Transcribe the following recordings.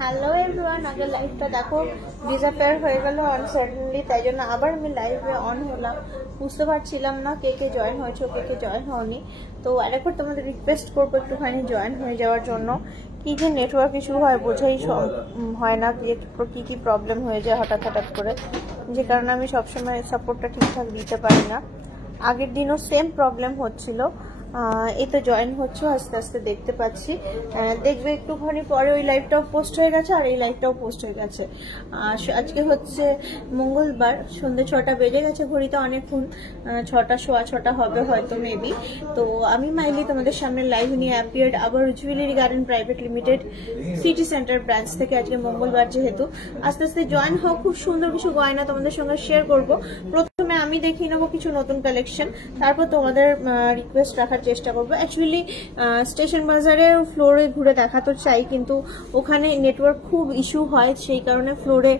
Hello everyone, আগে লাইভটা দেখো ডিসঅ্যাপিয়ার হয়ে গেল আনসার্টেনলি, তাই জন্য আবার আমি লাইভে অন হলাম। বুঝতে পারছিলাম না কে কে জয়েন হয়েছে, কে কে জয়েন হওনি। তো আরেকবার তোমাদের রিকোয়েস্ট করবো একটুখানি জয়েন হয়ে যাওয়ার জন্য। কি যে নেটওয়ার্ক ইস্যু হয় বোঝাই হয় না, কি কি প্রবলেম হয়ে যায় হঠাৎ হঠাৎ করে, যে কারণে আমি সবসময় সাপোর্টটা ঠিকঠাক দিতে পারি না। আগের দিনও সেম প্রবলেম হচ্ছিল। এই তো জয়েন হচ্ছে আস্তে আস্তে, দেখতে পাচ্ছি। দেখবে একটুখানি পরে ওই লাইভটাও পোস্ট হয়ে গেছে আর এই লাইভটাও পোস্ট হয়ে গেছে। আজকে হচ্ছে মঙ্গলবার, সন্ধ্যে 6টা বেজে গেছে ঘড়িতে, অনেকক্ষণ 6টা সোয়া 6টা হবে হয়তো মেবি। তো আমি মাইলি তোমাদের সামনে লাইভ নিয়ে অ্যাপিয়ার্ড আবার jewellery garden private limited city centre branch থেকে। আজকে মঙ্গলবার যেহেতু আস্তে আস্তে জয়েন হোক, খুব সুন্দর কিছু গয়না তোমাদের সঙ্গে শেয়ার করব। প্রথমে আমি দেখিয়ে নেবো কিছু নতুন কালেকশন, তারপর তোমাদের রিকোয়েস্ট রাখার চেষ্টা করবো। অ্যাকচুয়ালি স্টেশন বাজারের ফ্লোরে ঘুরে দেখা তো চাই, কিন্তু ওখানে নেটওয়ার্ক খুব ইস্যু হয়, সেই কারণে ফ্লোরে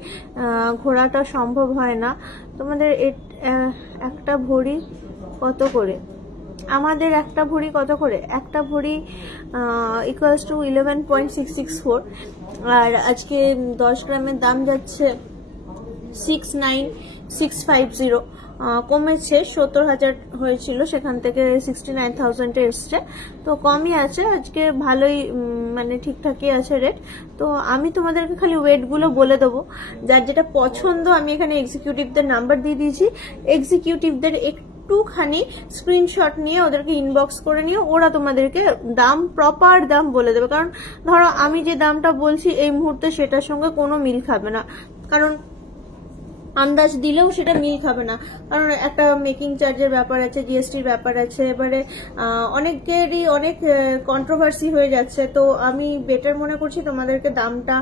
ঘোরাটা সম্ভব হয় না। তোমাদের একটা ভরি কত করে? আমাদের একটা ভরি কত করে? একটা ভরি ইকুয়ালস টু 11.664, আর আজকে 10 গ্রামের দাম যাচ্ছে 69650। কমেছে, 70,000 হয়েছিল, সেখান থেকে 69,000 এসছে, তো কমই আছে আজকে, ভালোই মানে ঠিকঠাকই আছে রেট। তো আমি তোমাদেরকে খালি ওয়েটগুলো বলে দেবো, যার যেটা পছন্দ আমি এখানে এক্সিকিউটিভদের নাম্বার দিয়ে দিয়েছি। এক্সিকিউটিভদের একটুখানি স্ক্রিনশট নিয়ে ওদেরকে ইনবক্স করে নিয়ে ওরা তোমাদেরকে দাম, প্রপার দাম বলে দেবে। কারণ ধরো আমি যে দামটা বলছি এই মুহূর্তে সেটার সঙ্গে কোনো মিল খাবে না, কারণ আন্দাজ দিলেও সেটা মিল খাবে না, কারণ একটা মেকিং চার্জের ব্যাপার আছে, জিএসটির ব্যাপার আছে, এবারে অনেকেরই অনেক কন্ট্রোভার্সি হয়ে যাচ্ছে। তো আমি বেটার মনে করছি তোমাদেরকে দামটা,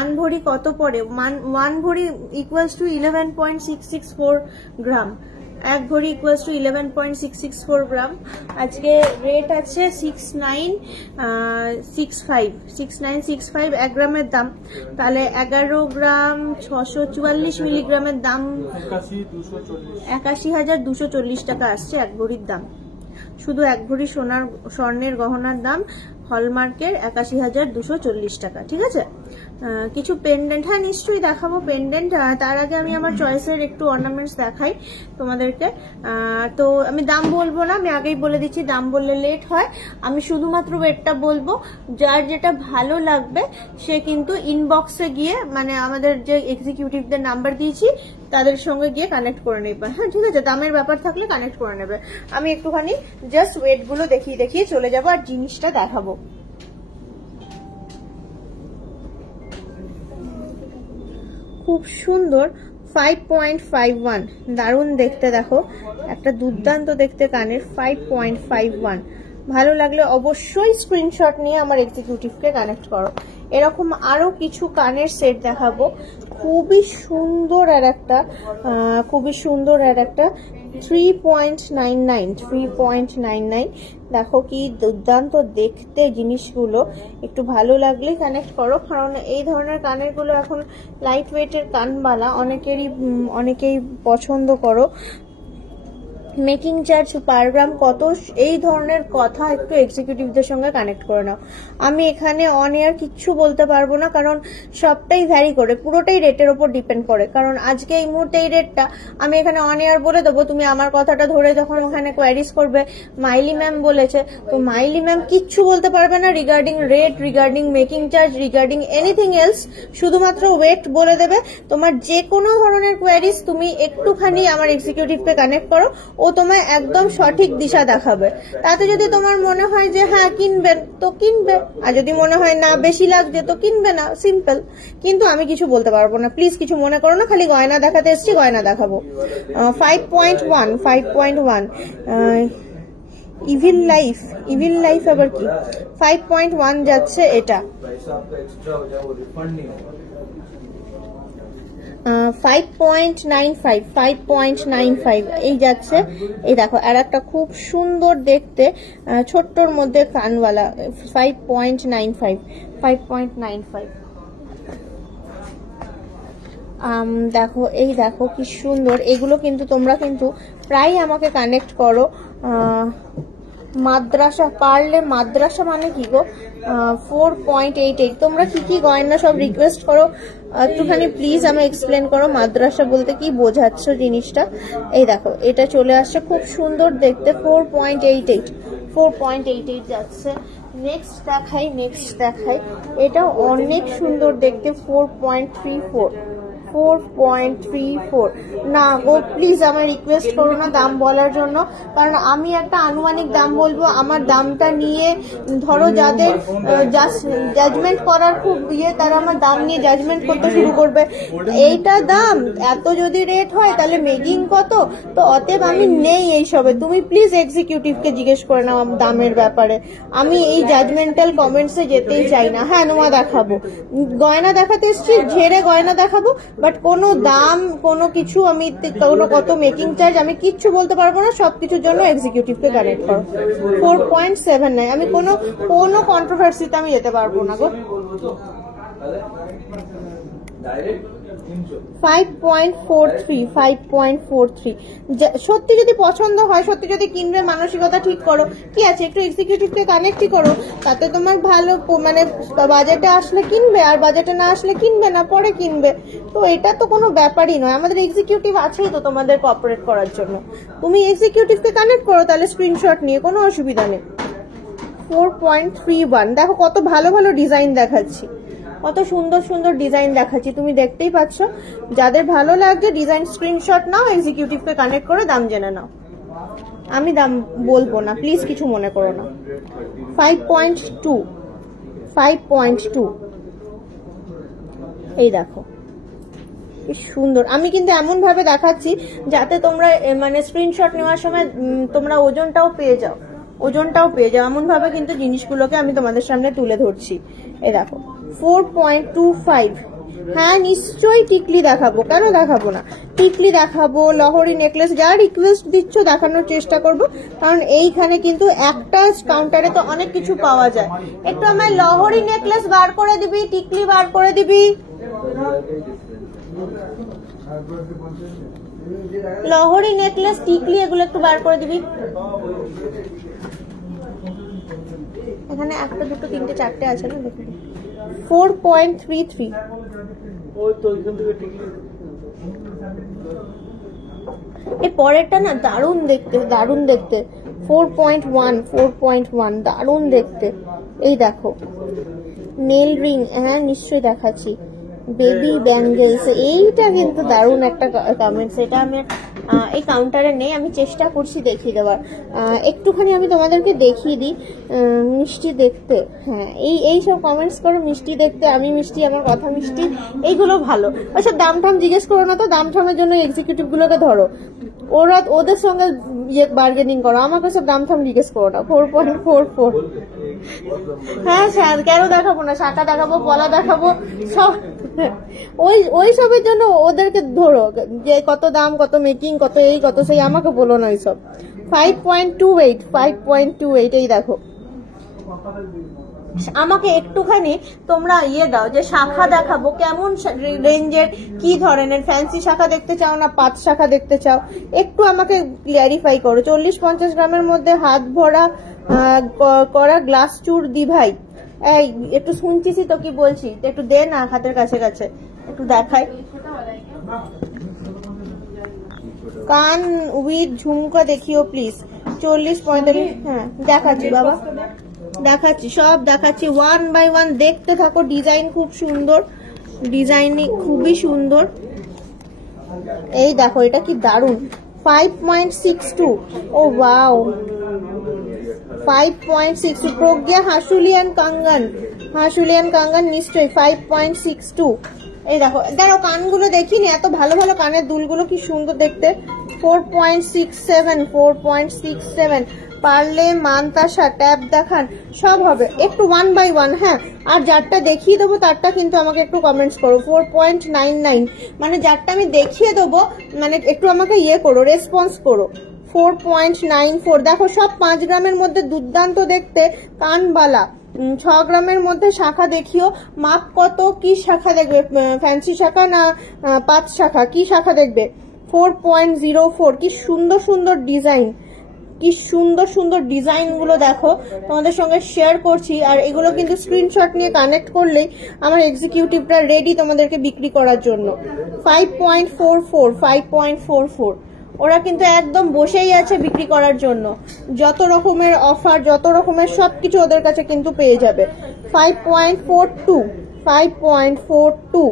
1 ভরি কত পড়ে? 1 ভরি ইকুয়ালস টু 11.664 গ্রাম। 1 ভরি ইকুয়ালস টু 11.664 গ্রাম। আজকে রেট আছে 6965 1 গ্রামের দাম। তাহলে 11 গ্রাম 644 মিলিগ্রামের দাম 81,240 টাকা আসছে 1 ভরির দাম। শুধু 1 ভরি স্বর্ণের গহনার দাম হলমার্কের 81,240 টাকা। ঠিক আছে, কিছু পেন্ডেন্ট, হ্যাঁ নিশ্চয়ই দেখাবো পেন্ডেন্ট। তার আগে আমি আমার চয়েসের একটু অর্নামেন্টস দেখাই তোমাদেরকে। তো আমি দাম বলবো না, আমি আগেই বলে দিচ্ছি, দাম বললে লেট হয়। আমি শুধুমাত্র ওয়েটটা বলবো, যার যেটা ভালো লাগবে সে কিন্তু ইনবক্সে গিয়ে, মানে আমাদের যে এক্সিকিউটিভদের নাম্বার দিয়েছি তাদের সঙ্গে গিয়ে কানেক্ট করে নেবে। হ্যাঁ ঠিক আছে, দামের ব্যাপার থাকলে কানেক্ট করে নেবে। আমি একটুখানি জাস্ট ওয়েটগুলো দেখিয়ে চলে যাবো আর জিনিসটা দেখাবো। খুব সুন্দর 5.51, দারুণ দেখতে, দেখো একটা দুর্দান্ত দেখতে কানের 5.51। ভালো লাগলে অবশ্যই স্ক্রিনশট নিয়ে আমার এক্সিকিউটিভকে কানেক্ট করো। এরকম আরো কিছু কানের সেট দেখাবো, খুবই সুন্দর আর একটা 3.99। দেখো কি দুর্দান্ত দেখতে জিনিসগুলো, একটু ভালো লাগলে কানেক্ট করো, কারণ এই ধরনের কানের গুলো এখন লাইট ওয়েটের কানবালা অনেকেই পছন্দ করো। মেকিং চার্জ পার গ্রাম কত, এই ধরনের কথা একটু এক্সিকিউটিভদের সঙ্গে কানেক্ট করে নাও। আমি এখানে অন এয়ার কিচ্ছু বলতে পারবো না, কারণ সবটাই ভ্যারি করে, পুরোটাই রেটের ওপর ডিপেন্ড করে। কারণ আজকে এই মুহূর্তে এই রেটটা আমি এখানে অন এয়ার বলে দেবো, তুমি আমার কথাটা ধরে যখন ওখানে কোয়ারিজ করবে মাইলি ম্যাম বলেছে, তো মাইলি ম্যাম কিচ্ছু বলতে পারবে না regarding rate, regarding making charge, regarding anything else. শুধুমাত্র ওয়েট বলে দেবে। তোমার যে কোনো ধরনের কোয়ারিজ তুমি একটুখানি আমার এক্সিকিউটিভকে কানেক্ট করো, ও তোমায় একদম সঠিক দিশা দেখাবে। তাতে যদি তোমার মনে হয় যে হ্যাঁ কিনবেন তো কিনবে, আর যদি মনে হয় না বেশি লাগছে তো কিনবে না, সিম্পল। কিন্তু আমি কিছু বলতে পারবো না, প্লিজ কিছু মনে করো না, খালি গয়না দেখাতে এসেছি, গয়না দেখাবো। 5.1 ইভিল লাইফ আবার কি? 5.1 যাচ্ছে এটা। 5.95 এই যাচ্ছে। এই দেখো আর একটা খুব সুন্দর দেখতে ছোট্টর মধ্যে কানওয়ালা 5.95। দেখো এই দেখো কি সুন্দর, এগুলো কিন্তু তোমরা কিন্তু প্রায় আমাকে কানেক্ট করো। মাদ্রাসা, পারলে মাদ্রাসা মানে কি গো? 4.88। তোমরা কি কি গয়না সব রিকোয়েস্ট করো একটুখানি প্লিজ আমি এক্সপ্লেন করো মাদ্রাসা বলতে কি বোঝাচ্ছ জিনিসটা। এই দেখো এটা চলে আসছে, খুব সুন্দর দেখতে, 4.88 যাচ্ছে। নেক্সট দেখাই, এটা অনেক সুন্দর দেখতে, 4.34। না গো প্লিজ আমার রিকোয়েস্ট করো না দাম বলার জন্য, কারণ আমি একটা আনুমানিক দাম বলবো, আমার দামটা নিয়ে ধরো যাদের জাজমেন্ট করার খুব তারা আমার দাম নিয়ে জাজমেন্ট করতে শুরু করবে, এইটা দাম এত যদি রেট হয় তাহলে মেকিং কত, তো অতএব আমি নেই এইসবে। তুমি প্লিজ এক্সিকিউটিভকে জিজ্ঞেস করে নাও দামের ব্যাপারে, আমি এই জাজমেন্টাল কমেন্টসে যেতেই চাই না। হ্যাঁ নোয়া দেখাবো, গয়না দেখাতে এসছি, ঝেড়ে গয়না দেখাবো, বাট কোনো দাম কোনো কিছু আমি কোনো কত মেকিং চার্জ আমি কিচ্ছু বলতে পারবো না, সবকিছুর জন্য এক্সিকিউটিভকে কানেক্ট করো। 4.79 আমি কোনো কন্ট্রোভার্সিতে আমি যেতে পারবো না গো। 5.43 সত্যি যদি পছন্দ হয়, সত্যি যদি কিনবে, মানসিকতা ঠিক করো, কি আছে একটু এক্সিকিউটিভকে কানেক্টই করো, তাতে তোমার ভালো মানে বাজেটে আসলে কিনবে, আর বাজেটে না আসলে কিনবে না, পরে কিনবে। তো এটা তো কোনো ব্যাপারই নয়, আমাদের এক্সিকিউটিভ আছেই তো তোমাদের কোঅপারেট করার জন্য। তুমি এক্সিকিউটিভকে কানেক্ট করো তাহলে স্ক্রিনশট নিয়ে, কোনো অসুবিধা নেই। 4.31 দেখো কত ভালো ভালো ডিজাইন দেখাচ্ছি, কত সুন্দর সুন্দর ডিজাইন দেখাচ্ছি, তুমি দেখতেই পাচ্ছ। যাদের ভালো লাগছে ডিজাইন স্ক্রিনশট নাও, এক্সিকিউটিভকে কানেক্ট করে দাম জেনে নাও। আমি দাম বলবো না প্লিজ, কিছু মনে করো না। 5.2 এই দেখো কি সুন্দর। আমি কিন্তু এমন ভাবে দেখাচ্ছি যাতে তোমরা মানে স্ক্রিনশট নেওয়ার সময় তোমরা ওজনটাও পেয়ে যাও, এমন ভাবে কিন্তু জিনিসগুলোকে আমি তোমাদের সামনে তুলে ধরছি। এই দেখো 4.25। হ্যাঁ নিশ্চয়ই টিকলি দেখাবো, কেন দেখাবো না, টিকলি দেখাবো, লহরি নেকলেস, যা রিকোয়েস্ট দিচ্ছ দেখানোর চেষ্টা করব, কারণ এইখানে কিন্তু একটা কাউন্টারে তো অনেক কিছু পাওয়া যায়। একটু আমার লহরি নেকলেস বার করে দিবি, টিকলি বার করে দিবি, লহরি নেকলেস টিকলি এগুলো একটু বার করে দিবি। এখানে একটা দুটো তিনটে চারটে আছে না, দেখুন 4.33। এই পরেরটা না দারুণ দেখতে, 4.1 দারুণ দেখতে। এই দেখো নেল রিং, হ্যাঁ নিশ্চয়ই দেখাচ্ছি, বেবি ব্যাঙ্গেলস, এইটা কিন্তু দারুণ একটা কমেন্টস। এটা আমি এই কাউন্টারে নেই, আমি চেষ্টা করছি দেখিয়ে দেওয়ার। একটুখানি আমি তোমাদেরকে দেখিয়ে দিই, মিষ্টি দেখতে, হ্যাঁ এই সব কমেন্টস করো, মিষ্টি দেখতে, আমি মিষ্টি, আমার কথা মিষ্টি, এইগুলো ভালো। ওইসব দাম ঠাম জিজ্ঞেস করো না তো, দাম ঠামের জন্য এক্সিকিউটিভ গুলোকে ধরো, ওদের সঙ্গে বার্গেনিং করো, আমাকে সব দাম ঠাম জিজ্ঞেস করো না। 4.44। হ্যাঁ স্যার কেন দেখাবো না, শাখা দেখাবো, পলা দেখাবো, সব ওই সবের জন্য ওদেরকে ধরো, যে কত দাম, কত মেকিং, কত এই কত সেই, আমাকে বলো না এইসব। 5.28 এই দেখো। আমাকে একটুখানি তোমরা দাও যে শাখা দেখাবো, কেমন রেঞ্জের, কি ধরনের, ফ্যান্সি শাখা দেখতে চাও না পাঁচ শাখা দেখতে চাও, একটু আমাকে ক্লিয়ারিফাই করো। 40-50 গ্রামের মধ্যে হাত ভরা করা গ্লাস চুর দি ভাই, এই একটু শুনছিস তো কি বলছি, একটু দে না হাতের কাছে কাছে, একটু দেখাই। কান উইথ ঝুমকা দেখিও প্লিজ, 40-45। হ্যাঁ দেখাচ্ছি বাবা, দেখাচ্ছি, সব দেখাচ্ছি, 1 by 1 দেখতে থাকো। ডিজাইন খুব সুন্দর, ডিজাইনিং খুবই সুন্দর। এই দেখো এটা কি দারুন, 5.62। ও ওয়াও, 5.62। প্রজ্ঞা হাসুলিয়ান কাঙ্গান নিশ্চয়ই 5.62। এই দেখো দেখো কানগুলো দেখিনি, এত ভালো ভালো কানের দুলগুলো কি সুন্দর দেখতে। 4.67। পারলে মানতাসা ট্যাব দেখান, সব হবে, একটু 1 by 1। হ্যাঁ আর যারটা দেখিয়ে দেবো তারটা কিন্তু আমাকে একটু কমেন্টস করো। 4.99 মানে যারটা আমি দেখিয়ে দেবো, মানে একটু আমাকে করো, রেসপন্স করো। 4.94 দেখো সব 5 গ্রামের মধ্যে দুর্দান্ত দেখতে কানবালা। 6 গ্রামের মধ্যে শাখা দেখিও, মাপ কত, কি শাখা দেখবে, ফ্যান্সি শাখা না 5 শাখা, কি শাখা দেখবে। 4.04 কি সুন্দর সুন্দর ডিজাইন, কি সুন্দর সুন্দর ডিজাইন গুলো দেখো তোমাদের সঙ্গে শেয়ার করছি। আর এগুলো কিন্তু স্ক্রিনশট নিয়ে কানেক্ট করলেই আমার এক্সিকিউটিভটা রেডি তোমাদেরকে বিক্রি করার জন্য। 5.44 5.44 ওরা কিন্তু একদম বসেই আছে বিক্রি করার জন্য। যত রকমের অফার, যত রকমের সবকিছু ওদের কাছে কিন্তু পেয়ে যাবে। 5.42 5.42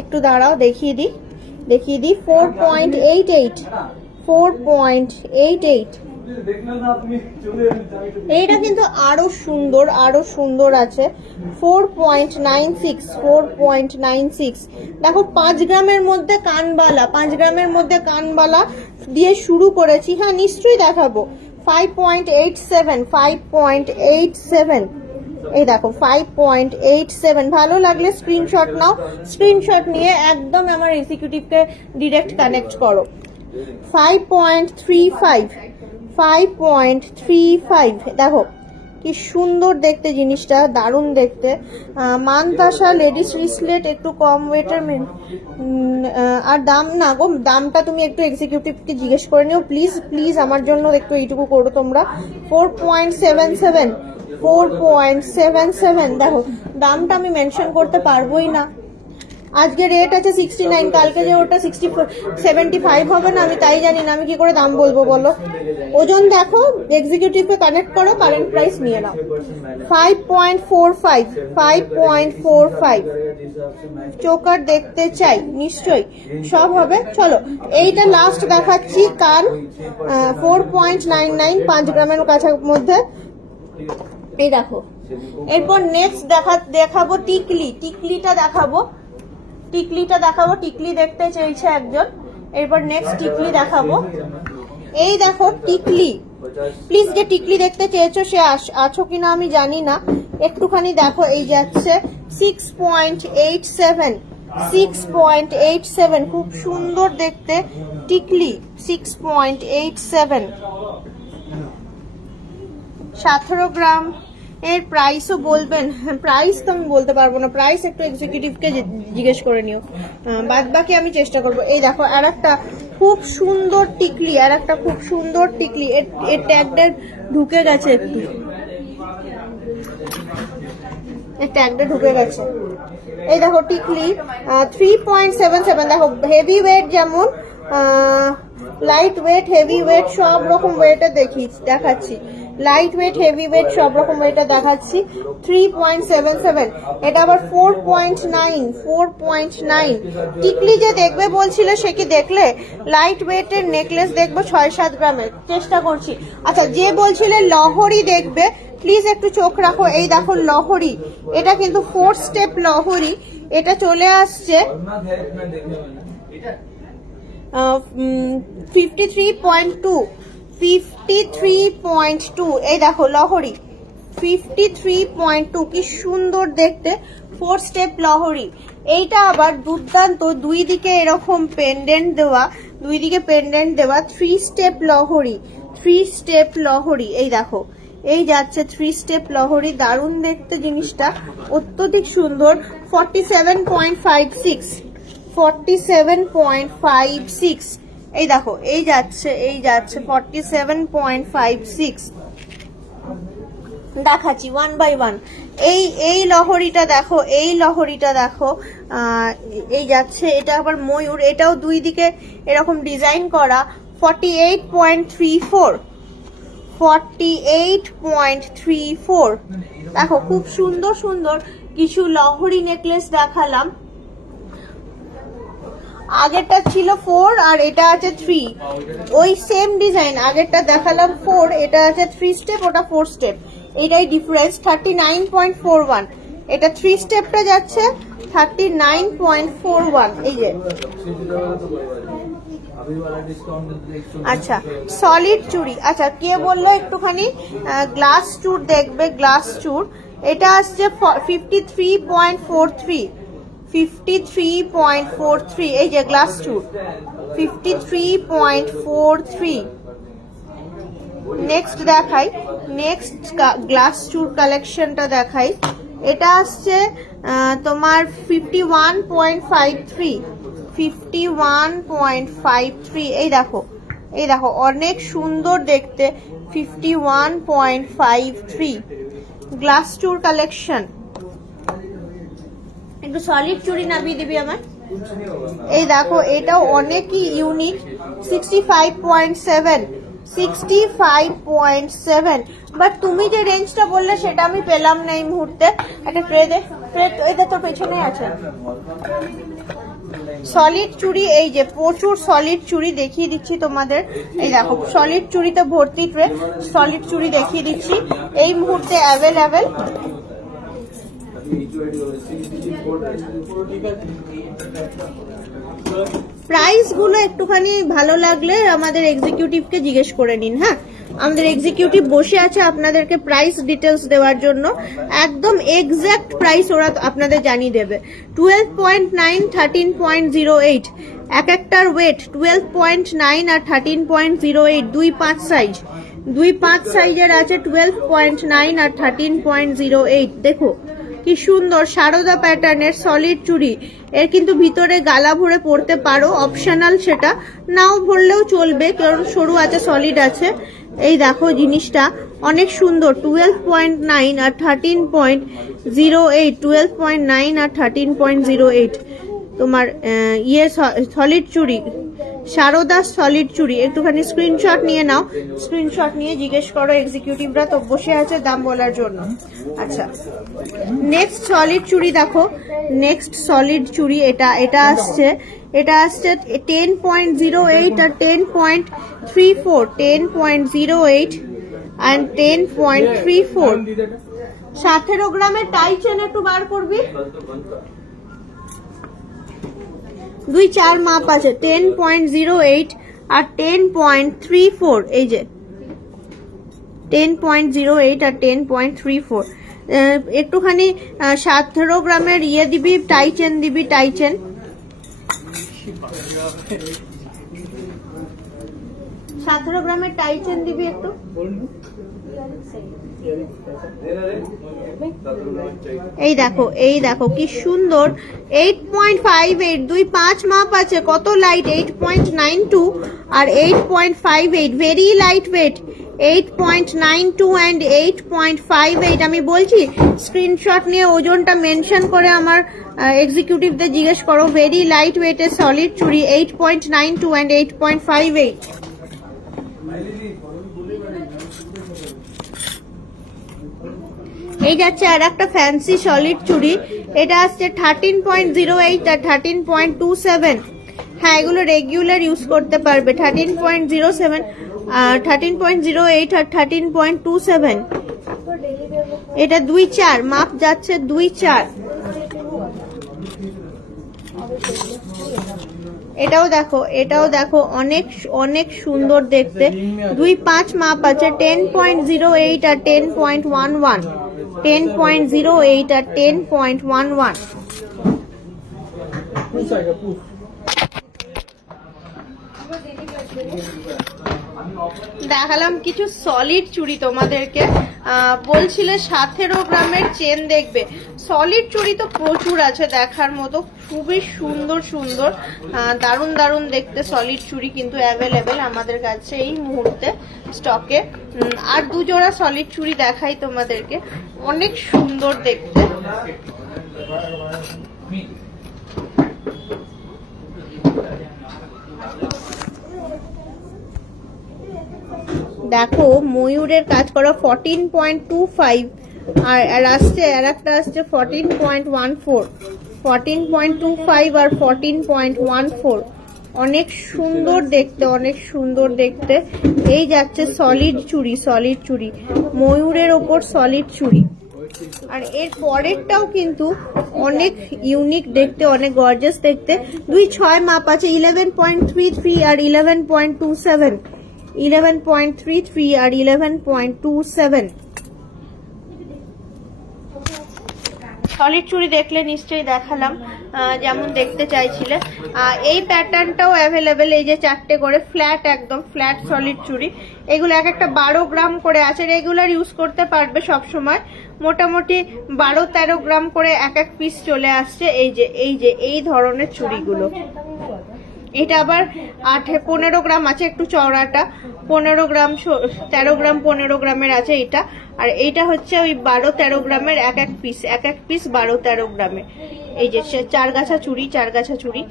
একটু দাঁড়াও দেখিয়ে দিই 4.88 4.88 এইটা কিন্তু আরো সুন্দর আছে। 4.96 4.96 দেখো 5 গ্রামের মধ্যে কানবালা, 5 গ্রামের মধ্যে কানবালা দিয়ে শুরু করেছি। হ্যাঁ নিশ্চয়ই দেখাবো। 5.87 5.87 এই দেখো 5.87 ভালো লাগলে স্ক্রিনশট নাও, স্ক্রিনশট নিয়ে একদম আমার এক্সিকিউটিভকে ডাইরেক্ট কানেক্ট করো। 5.35 5.35 দেখো কি সুন্দর দেখতে জিনিসটা, দারুণ দেখতে। মানতাসা লেডিস রিসলেট একটু কম ওয়েটের আর দাম না গো, দামটা তুমি একটু এক্সিকিউটিভকে জিজ্ঞেস করে নিও প্লিজ প্লিজ, আমার জন্য একটু এইটুকু করো তোমরা। 4.77 4.77 দেখো দামটা আমি মেনশন করতে পারবোই না। আজকে রেট আছে 69, কালকে যে ওটা 75 হবে না আমি তাই জানি না, আমি কি করে দাম বলবো বলো। ওজন দেখো, এক্সিকিউটিভকে কানেক্ট করো, কারেন্ট প্রাইস নিয়ে নাও। 5.45 5.45 চোকার দেখতে চাই নিশ্চয়ই সব হবে। চলো এইটা লাস্ট দেখাচ্ছি কান 4.99 5 গ্রামের কাছে মধ্যে। এই দেখো এরপর নেক্সট দেখাবো টিকলি, টিকলিটা দেখাবো টিকলি দেখতে চেয়েছে একজন। এরপর নেক্সট টিকলি দেখাবো। এই দেখো টিকলি, প্লিজ যে টিকলি দেখতে চেয়েছো সে আছো কিনা আমি জানি না, একটুখানি দেখো। এই যাচ্ছে 6.87 6.87 খুব সুন্দর দেখতে টিকলি। 6.87 17 গ্রাম এর প্রাইসও বলবেন। প্রাইস তো আমি বলতে পারবো না, প্রাইস একটু এক্সিকিউটিভকে জিজ্ঞেস করে নিও, বাদ বাকি আমি চেষ্টা করবো। এই দেখো আর একটা খুব সুন্দর টিকলি, আর একটা খুব সুন্দর টিকলি, এর ট্যাগটা ঢুকে গেছে, একটু এর ট্যাগটা ঢুকে গেছে। এই দেখো টিকলি 3.77 দেখো হেভি ওয়েট, যেমন লাইট ওয়েট হেভি ওয়েট সব রকম ওয়েটে দেখাচ্ছি, লাইট ওয়েট হেভি ওয়েট সব রকম ওয়েটে দেখাচ্ছি। 3.77 এটা আবার 4.9 টিকলি যে দেখবে বলছিল সে কি দেখলে? লাইট ওয়েটের নেকলেস দেখবো 6-7 গ্রামের, চেষ্টা করছি। আচ্ছা যে বলছিল লহরি দেখবে প্লিজ একটু চোখ রাখো। এই দেখো লহরি, এটা কিন্তু 4 স্টেপ লহরি, এটা চলে আসছে 53.2 এই দেখো লহরি 53.2 কি সুন্দর দেখতে 4 স্টেপ লহরি। এইটা আবার দুর্দান্ত, দুই দিকে এরকম পেন্ডেন্ট দেওয়া, 3 স্টেপ লহরি, 3 স্টেপ লহরি। এই দেখো এই যাচ্ছে 3 স্টেপ লহরি, দারুণ দেখতে জিনিসটা, অত্যধিক সুন্দর। 47.56 এই দেখো এই যাচ্ছে 47.56 দেখাচ্ছি 1 by 1। এই লহরিটা দেখো, এই লহরিটা দেখো, এই যাচ্ছে, এটা আবার ময়ূর, এটাও দুই দিকে এরকম ডিজাইন করা। 48.34 দেখো খুব সুন্দর সুন্দর কিছু লহরি নেকলেস দেখালাম। আগেরটা ছিল 4 আর এটা আছে 3, ওই সেম ডিজাইন, আগেরটা দেখালাম 4, এটা আছে 3 স্টেপ, ওটা 4 স্টেপ, এটাই ডিফারেন্স। 39.41 এটা 3 স্টেপটা যাচ্ছে 39.41 এই যে। আচ্ছা সলিড চুড়ি, আচ্ছা কে বললো একটুখানি গ্লাস চুর দেখবে, গ্লাস চুর এটা আসছে 53.43 এই যে গ্লাস চুর 53.43। নেক্সট দেখাই, নেক্সট গ্লাস চুর কালেকশনটা দেখাই। এটা আসছে তোমার 51.53 51.53। এই দেখো অনেক সুন্দর দেখতে, 51.53। গ্লাস চুর কালেকশন, একটু সলিড চুড়ি নামিয়ে দিবি আমার। এই দেখো এটাও অনেকই ইউনিক, 65.7। বাট তুমি যে রেঞ্জটা বললে সেটা আমি পেলাম না এই মুহূর্তে। একটা ট্রে দে, এটা তো পেছনে আছে। সলিড চুড়ি, এই যে প্রচুর সলিড চুড়ি দেখিয়ে দিচ্ছি তোমাদের। এই দেখো সলিড চুড়িতে ভর্তি ট্রে, সলিড চুড়ি দেখিয়ে দিচ্ছি এই মুহূর্তে অ্যাভেলেবেল। প্রাইস গুলো একটুখানি ভালো লাগলে আমাদের এক্সিকিউটিভকে জিজ্ঞেস করে নিন। হ্যাঁ, আমাদের এক্সিকিউটিভ বসে আছে আপনাদেরকে প্রাইস ডিটেলস দেওয়ার জন্য। একদম এক্সাক্ট প্রাইস ওরা আপনাদের জানিয়ে দেবে। 12.9, 13.08, এক একটার ওয়েট 12.9 আর 13.08, 2-5 সাইজ, 2-5 সাইজের আছে 12.9 আর 13.08। দেখো কি সুন্দর সারদা প্যাটার্নের সলিড চুড়ি। এর কিন্তু ভিতরে গালা ভরে পরতে পারো, অপশনাল, সেটা নাও ভরলেও চলবে কারণ সরু আছে, সলিড আছে। এই দেখো জিনিসটা অনেক সুন্দর, 12.9 আর 13.08, 12.9 আর 13.08 তোমার সলিড চুড়ি, সারদা সলিড চুড়ি। একটুখানি স্ক্রিনশট নিয়ে নাও, স্ক্রিনশট নিয়ে জিজ্ঞেস করো, এক্সিকিউটিভরা তো বসে আছে দাম বলার জন্য। আচ্ছা, নেক্সট সলিড চুড়ি দেখো, নেক্সট সলিড চুড়ি এটা আসছে 10.08 আর 10.34, 10.08 and 10.34। 17 গ্রামের টাই চেন একটু বার করবি, 2-4 মাপ আছে, 10.08 আর 10.34। এই যে 10.08 আর 10.34। একটুখানি 17 গ্রামের দিবি, টাই চেন দিবি, টাই চেন। 17 গ্রামের টাই চেন দিবি একটু। এই দেখো কি সুন্দর, 8.58, 2-5 মাপ আছে, কত লাইট, 8.92 আর 8.58, ভেরি লাইট ওয়েট, 8.92 and 8.58। আমি বলছি স্ক্রিনশট নিয়ে ওজনটা মেনশন করে আমার এক্সিকিউটিভদের জিজ্ঞেস করো। ভেরি লাইট ওয়েটের সলিড চুড়ি, 8.92 and 8.58। এই যাচ্ছে আর একটা ফ্যান্সি সলিড চুড়ি, এটা আসছে 13.08 আর 13.27। হ্যাঁ, এগুলো রেগুলার ইউজ করতে পারবে। 13.07, 13.08 আর 13.27। এটা 2-4 মাপ যাচ্ছে, 2-4। এটাও দেখো অনেক অনেক সুন্দর দেখতে, 2-5 মাপ আছে, 10.08 আর 10.11, 10.08 আর 10.11। দেখালাম কিছু সলিড চুড়ি তোমাদেরকে। বলছিলে 17 গ্রামের চেন দেখবে, সলিড চুড়ি তো প্রচুর আছে দেখার মতো, খুবই সুন্দর সুন্দর দারুণ দারুণ দেখতে সলিড চুড়ি কিন্তু অ্যাভেলেবেল আমাদের কাছে এই মুহূর্তে স্টকে। আর 2 জোড়া সলিড চুড়ি দেখাই তোমাদেরকে, অনেক সুন্দর দেখতে। দেখো ময়ূরের কাজ করা 14.25 আর আসছে আর একটা আসছে 14.14, 14.25 আর 14.14। অনেক সুন্দর দেখতে, অনেক সুন্দর দেখতে। এই যাচ্ছে সলিড চুড়ি, সলিড চুড়ি, ময়ূরের ওপর সলিড চুড়ি। আর এর পরেরটাও কিন্তু অনেক ইউনিক দেখতে, অনেক গর্জাস দেখতে। 2-6 মাপ আছে, 11.33 আর 11.27, 11.33 আর 11.27। সলিড চুড়ি দেখলে নিশ্চয়ই দেখালাম যেমন দেখতে চাইছিলে। এই প্যাটার্নটাও অ্যাভেলেবেল, এই যে 4টে করে ফ্ল্যাট, একদম ফ্ল্যাট সলিড চুড়ি। এগুলো এক একটা 12 গ্রাম করে আছে, রেগুলার ইউজ করতে পারবে সব সময়। মোটামুটি 12-13 গ্রাম করে এক এক পিস চলে আসছে। এই যে এই ধরনের চুড়িগুলো এটা আবার 15 গ্রাম আছে, একটু চওড়াটা 15 গ্রাম 13 গ্রাম 15 গ্রামের আছে এটা। আর এইটা হচ্ছে ওই 12-13 গ্রামের এক এক পিস 12-13 গ্রামের। এই যে 4 গাছা চুড়ি, 4 গাছা চুড়ি।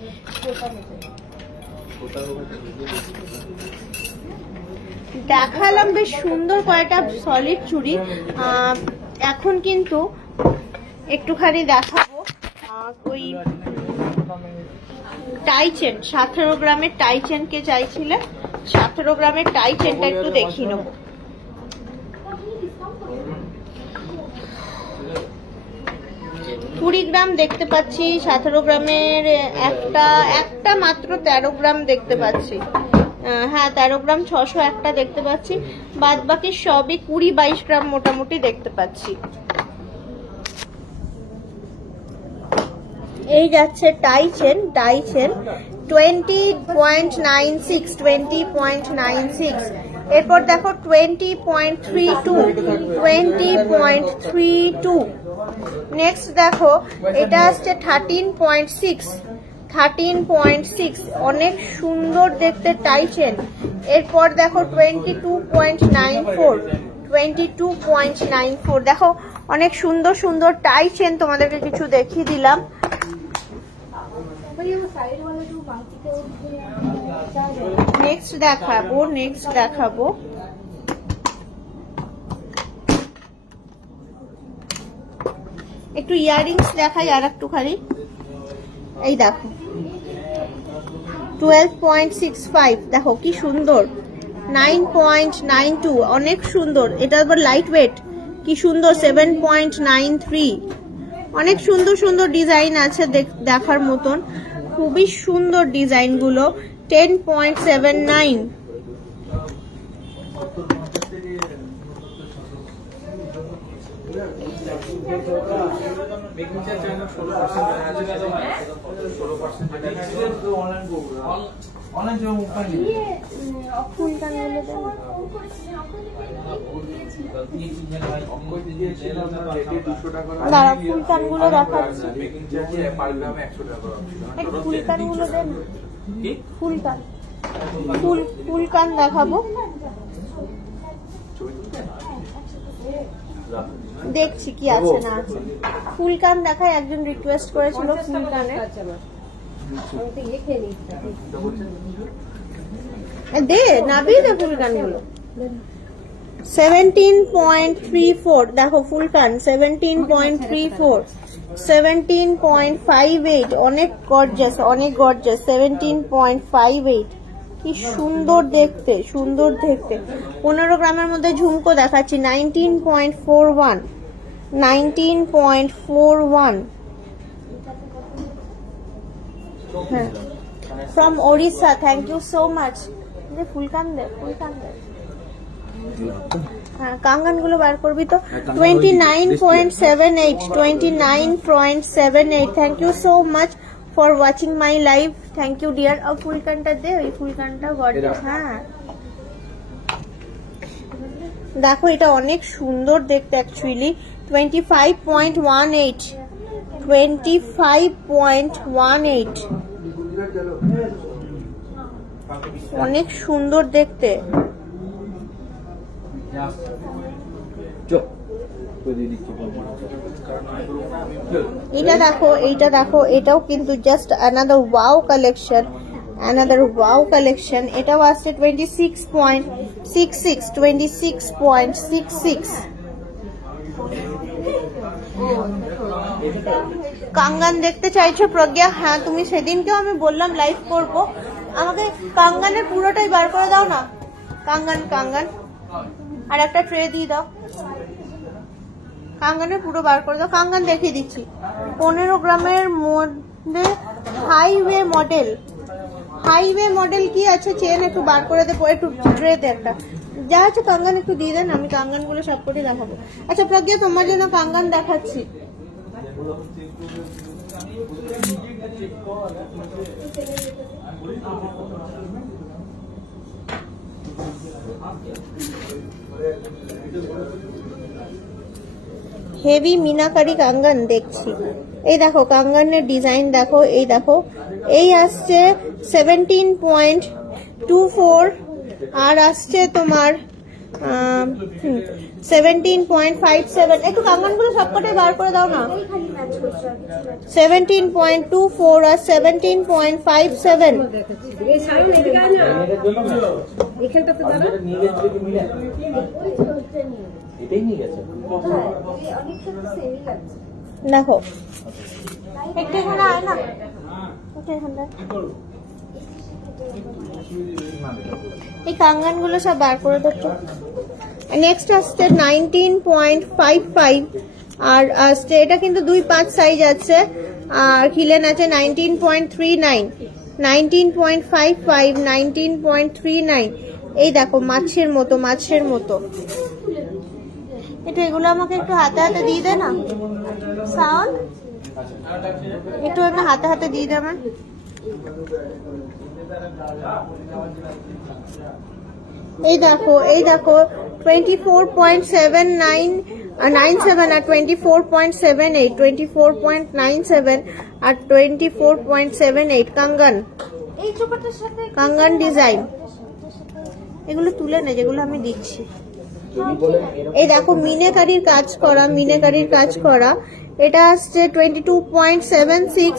দেখালাম বেশ সুন্দর কয়টা সলিড চুড়ি। এখন কিন্তু একটুখানি দেখাবো ওই টাই চেন, 17 গ্রামের টাই চেন কে চাইছিলে, 17 গ্রামের টাই চেনটা একটু দেখিয়ে নেবো। 20 গ্রাম দেখতে পাচ্ছি, 17 গ্রামের একটা মাত্র 13 গ্রাম দেখতে পাচ্ছি। হ্যাঁ 13 গ্রাম 600 একটা দেখতে পাচ্ছি, বাদ বাকি সবই 20-22 গ্রাম মোটামুটি দেখতে পাচ্ছি। এই যাচ্ছে টাই চেন 20.96। এরপর দেখো 20.32। নেক্সট দেখো এটা আসছে 13.6, অনেক সুন্দর দেখতে টাই চেন। এরপর দেখো 22.94। দেখো অনেক সুন্দর সুন্দর টাই চেন তোমাদেরকে কিছু দেখিয়ে দিলাম। নেক্সট দেখাবো একটু ইয়াররিংস দেখাই আর একটুখানি। এই দেখো 12.65, দেখো কি সুন্দর। 9.92, অনেক সুন্দর। এটা আবার লাইট ওয়েট, কি সুন্দর। 7.93, অনেক সুন্দর সুন্দর ডিজাইন আছে দেখার মতন, খুবই সুন্দর ডিজাইন গুলো। 10.79। ফুলকানগুলো দেখাচ্ছি, ফুলকানগুলো দেন, ফুলকান দেখাবো। দেখছি কি আছে না আছে। ফুলকান দেখায়, একজন রিকোয়েস্ট করেছিল ফুলকানে। দে নাবি দে ফুলকানগুলো। 17.34, দেখো ফুলকান 17.34, 17.58, অনেক গর্জাস 17.58, কি সুন্দর দেখতে 15 গ্রামের মধ্যে ঝুমকো দেখাচ্ছি। 19.41, হ্যাঁ from Odisha, thank you so much. ফুলকান দে হ্যাঁ, কাঙ্গান গুলো বার করবি তো। 29.78, thank you so much for watching my live, thank you dear. আর ফুলকানটা দে, ওই ফুলকানটা গর্জাস। হ্যাঁ দেখো এটা অনেক সুন্দর দেখতে অ্যাকচুয়ালি। 25.18, অনেক সুন্দর দেখতে। এইটা দেখো, এটাও কিন্তু জাস্ট অ্যানাদার ওয়াও কালেকশন। এটাও আসছে 26.66। কাঙ্গান দেখতে চাইছো প্রজ্ঞা? হ্যাঁ, তুমি সেদিনকেও আমি বললাম লাইভ করব, আমাকে কাঙ্গানের পুরোটাই বার করে দাও না। কাঙ্গান আর একটা ট্রে দিয়ে দাও, কাঙ্গানের পুরো বার করে দাও। কাঙ্গান দেখিয়ে দিচ্ছি। 15 গ্রামের মধ্যে হাইওয়ে মডেল কি আছে চেন একটু বার করে দেবো, একটু ট্রেতে একটা যা আছে কাঙ্গান একটু দিয়ে দেন, আমি কাঙ্গান গুলো সব করে দেখাবো। আচ্ছা প্রজ্ঞা, তোমার জন্য কাঙ্গান দেখাচ্ছি। হেভি মিনাকারি কাঙ্গান দেখছি। এই দেখো কাঙ্গানের ডিজাইন দেখো, এই দেখো এই আসছে 17.24 আর আসছে তোমার 17.57। একটু কাঙ্গানগুলো সবকটাই বার করে দাও না। 17.24 আর 17.57। দেখো একটু এখানে আয় না, এই কাঙ্গানগুলো সব বার করে দিচ্ছ। নেক্সট আসছে 19.55 আর আসছে, এটা কিন্তু 2-5 সাইজ আছে আর হিলেন আছে 19.39, 19.55, 19.39। এই দেখো মাছের মতো, মাছের মতো। এটা এগুলো আমাকে একটু হাতে হাতে দিয়ে দে না সাউন্ড, একটু হাতে হাতে দিয়ে দে আমার। এই দেখো, এই দেখো 24.97 আর 24.78, 24.97 আর 24.78 কাঙ্গান, কাঙ্গান ডিজাইন। এগুলো তুলে নে যেগুলো আমি দিচ্ছি। এই দেখো মিনেকারির কাজ করা, মিনেকারির কাজ করা। এটা আসছে 22.76,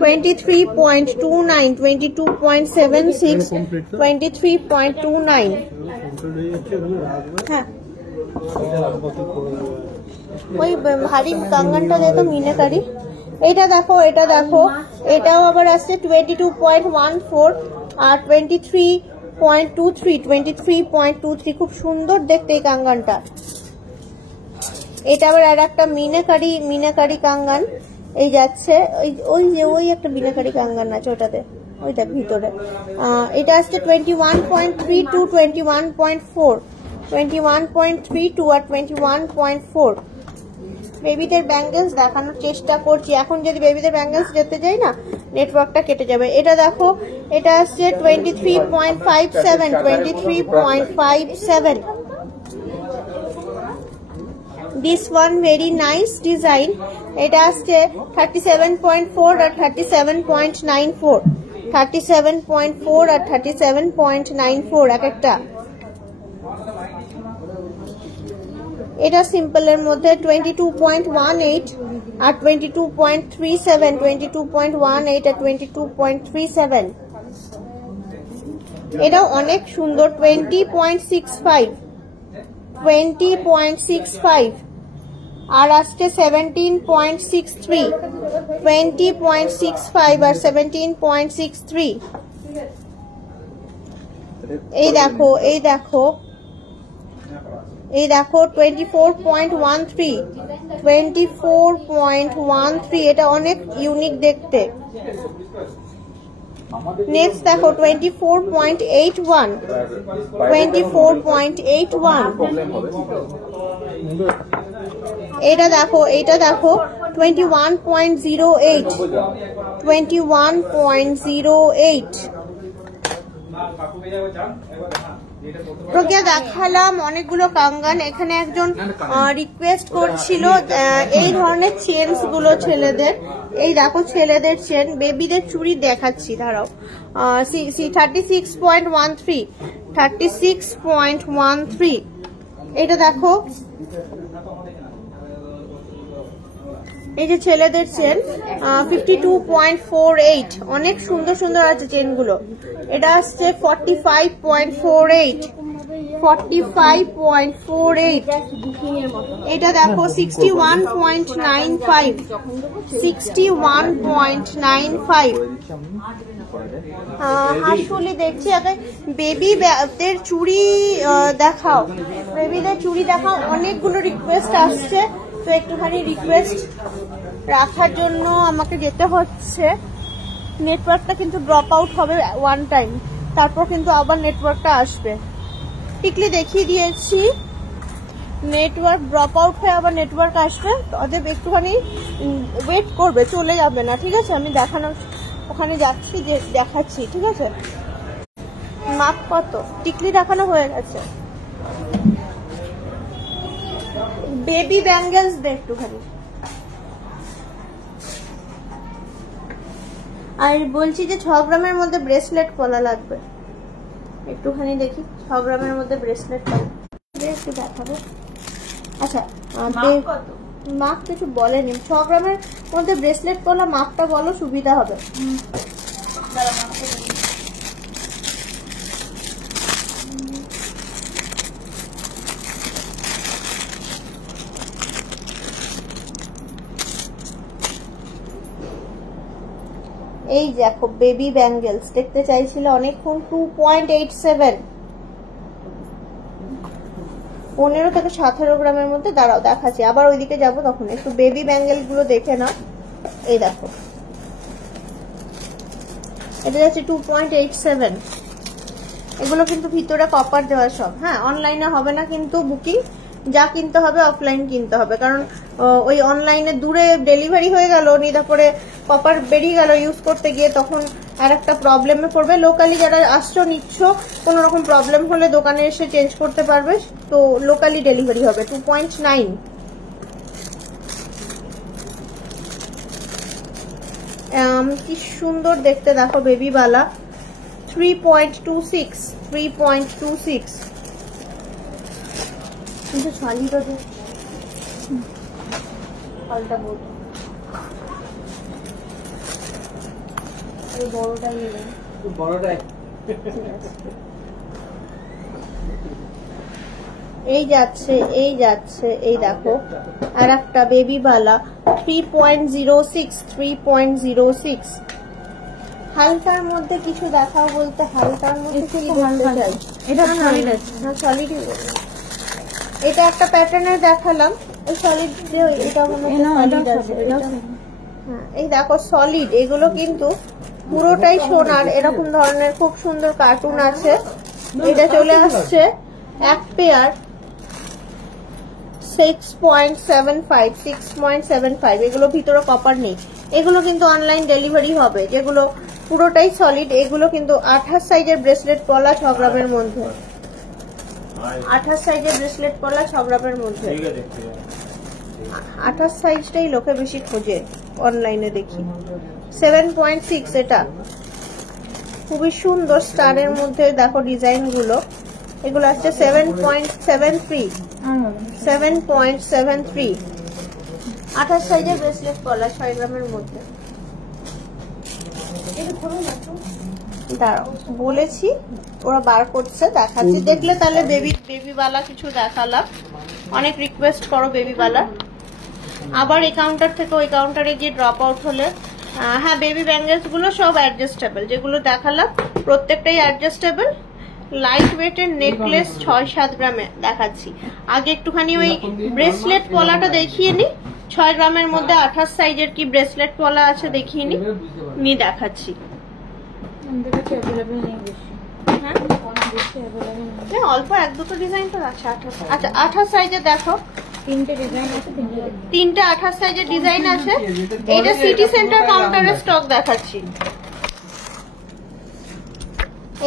23.29, 22.76, 23.29। হ্যাঁ ওই ভারী কাঙ্গানটা দেখো মিনেকারি। এটা দেখো, এটা দেখো, এটাও আবার আসছে 22.14 আর 23.23, 23.23। খুব সুন্দর দেখতে এই কাঙ্গানটা। এটা আবার আর একটা মিনাকারি, মিনাকারি কাঙ্গান এই যাচ্ছে। ওই যে ওই একটা মিনাকারি কাঙ্গান আছে ওটাতে, ওইটা ভিতরে। এটা আসছে 21.32, 21.4, 21.32 আর 21.4। বেবিদের ব্যাঙ্গেলস দেখানোর চেষ্টা করছি। এখন যদি বেবিদের ব্যাঙ্গেলস যেতে যাই না নেটওয়ার্কটা কেটে যাবে। এটা দেখো, এটা আসছে 23.57, 23.57। This one very nice design. এটা আসছে 37.4 আর 37.94, 37.4 আর 37.94 এক একটা। এটা সিম্পলের মধ্যে 22.18 আর 22.37, 22.18 আর 22.37। এটা অনেক সুন্দর। 20.65, 20.65 আর আসছে 17.63, 20.65 আর 17.63। এই দেখো, এই দেখো, এই দেখো 24.13, 24.13। এটা অনেক ইউনিক দেখতে। নেক্সট দেখো 24.81, 24.81। এটা দেখো, এটা দেখো 21.08, 21.08। প্রজ্ঞা দেখালাম অনেকগুলো কাঙ্গান। এখানে একজন রিকোয়েস্ট করছিল এই ধরনের চেনস গুলো ছেলেদের। এই দেখো ছেলেদের চেন, বেবিদের চুড়ি দেখাচ্ছি দাঁড়াও। 36.13, 36.13। এটা দেখো, এই যে ছেলেদের চেন 52.48। অনেক সুন্দর সুন্দর আছে চেনগুলো। এটা আসছে 45.48, 45.48। এটা দেখো 61.95, 61.95। হাসুলি দেখছি আগে। বেবিদের চুড়ি দেখাও, বেবিদের চুড়ি দেখাও। অনেকগুলো রিকোয়েস্ট আসছে, তো একটুখানি রিকোয়েস্ট রাখার জন্য আমাকে যেতে হচ্ছে। নেটওয়ার্কটা কিন্তু ড্রপ আউট হবে ওয়ান টাইম, তারপর কিন্তু আবার নেটওয়ার্কটা আসবে। টিকলি দেখিয়ে দিয়েছি, নেটওয়ার্ক ড্রপ আউট হয়ে আবার নেটওয়ার্ক আসবে। ওদের একটুখানি ওয়েট করবে, চলে যাবে না, ঠিক আছে? আমি দেখানোর ওখানে যাচ্ছি, যে দেখাচ্ছি, ঠিক আছে? মাপ কত? টিকলি দেখানো হয়ে গেছে। বেবি ব্যাঙ্গেলস দে একটুখানি। আর বলছি যে 6 গ্রামের মধ্যে ব্রেসলেট পলা লাগবে, একটুখানি দেখি 6 গ্রামের মধ্যে ব্রেসলেট পলা একটু দেখাবো। আচ্ছা মাপ কিছু বলেনি, 6 গ্রামের মধ্যে ব্রেসলেট পলা মাপটা বলো, সুবিধা হবে। এই দেখো বেবি ব্যাঙ্গেলস দেখতে চাইছিল অনেকক্ষণ, 2.87, 15 থেকে 17 গ্রামের মধ্যে। দাঁড়াও দেখাচ্ছি, আবার ওইদিকে যাবো তখন। একটু বেবি ব্যাঙ্গেল গুলো দেখে না, এই দেখো এটা যাচ্ছে 2.87। এগুলো কিন্তু ভিতরে কপার দেওয়া সব। হ্যাঁ, অনলাইনে হবে না কিন্তু বুকিং, যা কিনতে হবে অফলাইন কিনতে হবে, কারণ ওই অনলাইনে দূরে ডেলিভারি হয়ে গেল, নিয়ে তারপরে কপার বেরিয়ে গেল ইউজ করতে গিয়ে, তখন আর একটা প্রবলেমে পড়বে। লোকালি যারা আসছো নিচ্ছ, কোনো রকম প্রবলেম হলে দোকানে এসে চেঞ্জ করতে পারবে, তো লোকালি ডেলিভারি হবে। 2.9। কি সুন্দর দেখতে দেখো বেবি বালা। 3.26, 3.26 কিন্তু সলিড আছে। পাল্টা বোর্ড এই বড়টাই নেবেন, বড়টাই। এই যাচ্ছে এই যাচ্ছে, এই দেখো আর একটা বেবি বালা 3.06, 3.06। হালকার মধ্যে কিছু দেখাও বলতে, হালকার মধ্যে কি বলতে চাই? এটা সলিড আছে, হ্যাঁ সলিডই। এটা একটা প্যাটার্নের দেখালাম, এই সলিড যে এটা মনে হয়। হ্যাঁ এই দেখো সলিড, এগুলো কিন্তু পুরোটাই সোনার, এরকম ধরনের খুব সুন্দর কার্টুন আছে। এটা চলে আসছে এক পেয়ার 6.75, 6.75। এগুলো ভিতরে কপার নেই, এগুলো কিন্তু অনলাইন ডেলিভারি হবে। যেগুলো পুরোটাই সলিড, এগুলো কিন্তু 28 সাইজের ব্রেসলেট পলা 6 গ্রামের মধ্যে। 28 সাইজের ব্রেসলেট পলা 6 গ্রামের মধ্যে। 28 সাইজটাই লোকে বেশি খোঁজে অনলাইনে দেখি। 7.6 এটা খুবই সুন্দর স্টারের মধ্যে দেখো ডিজাইন গুলো। এগুলো আসছে 7.73, 7.73। 28 সাইজের ব্রেসলেট পলা 6 গ্রামের মধ্যে। দাঁড়াও বলেছি, ওরা বার করছে, দেখাচ্ছি। দেখলে তাহলে বেবি বালা কিছু দেখালাম, অনেক রিকোয়েস্ট করো বেবি বালা। আবার এই কাউন্টার থেকে ওই কাউন্টারে গিয়ে ড্রপ আউট হলে, হ্যাঁ বেবি ব্যাঙ্গেলস গুলো সব অ্যাডজাস্টেবল, যেগুলো দেখালাম প্রত্যেকটাই অ্যাডজাস্টেবল। লাইট ওয়েটের নেকলেস 6-7 গ্রামে দেখাচ্ছি। আগে একটুখানি ওই ব্রেসলেট পলাটা দেখিয়ে নি, 6 গ্রামের মধ্যে 28 সাইজের কি ব্রেসলেট পলা আছে দেখিয়ে নি দেখাচ্ছি। হ্যাঁ অল্প এক দুটো ডিজাইন তো আছে। 28, আচ্ছা 28 সাইজের দেখো, তিনটে 28 সাইজের ডিজাইন আছে। এইটা সিটি সেন্টার কাউন্টারের স্টক দেখাচ্ছি।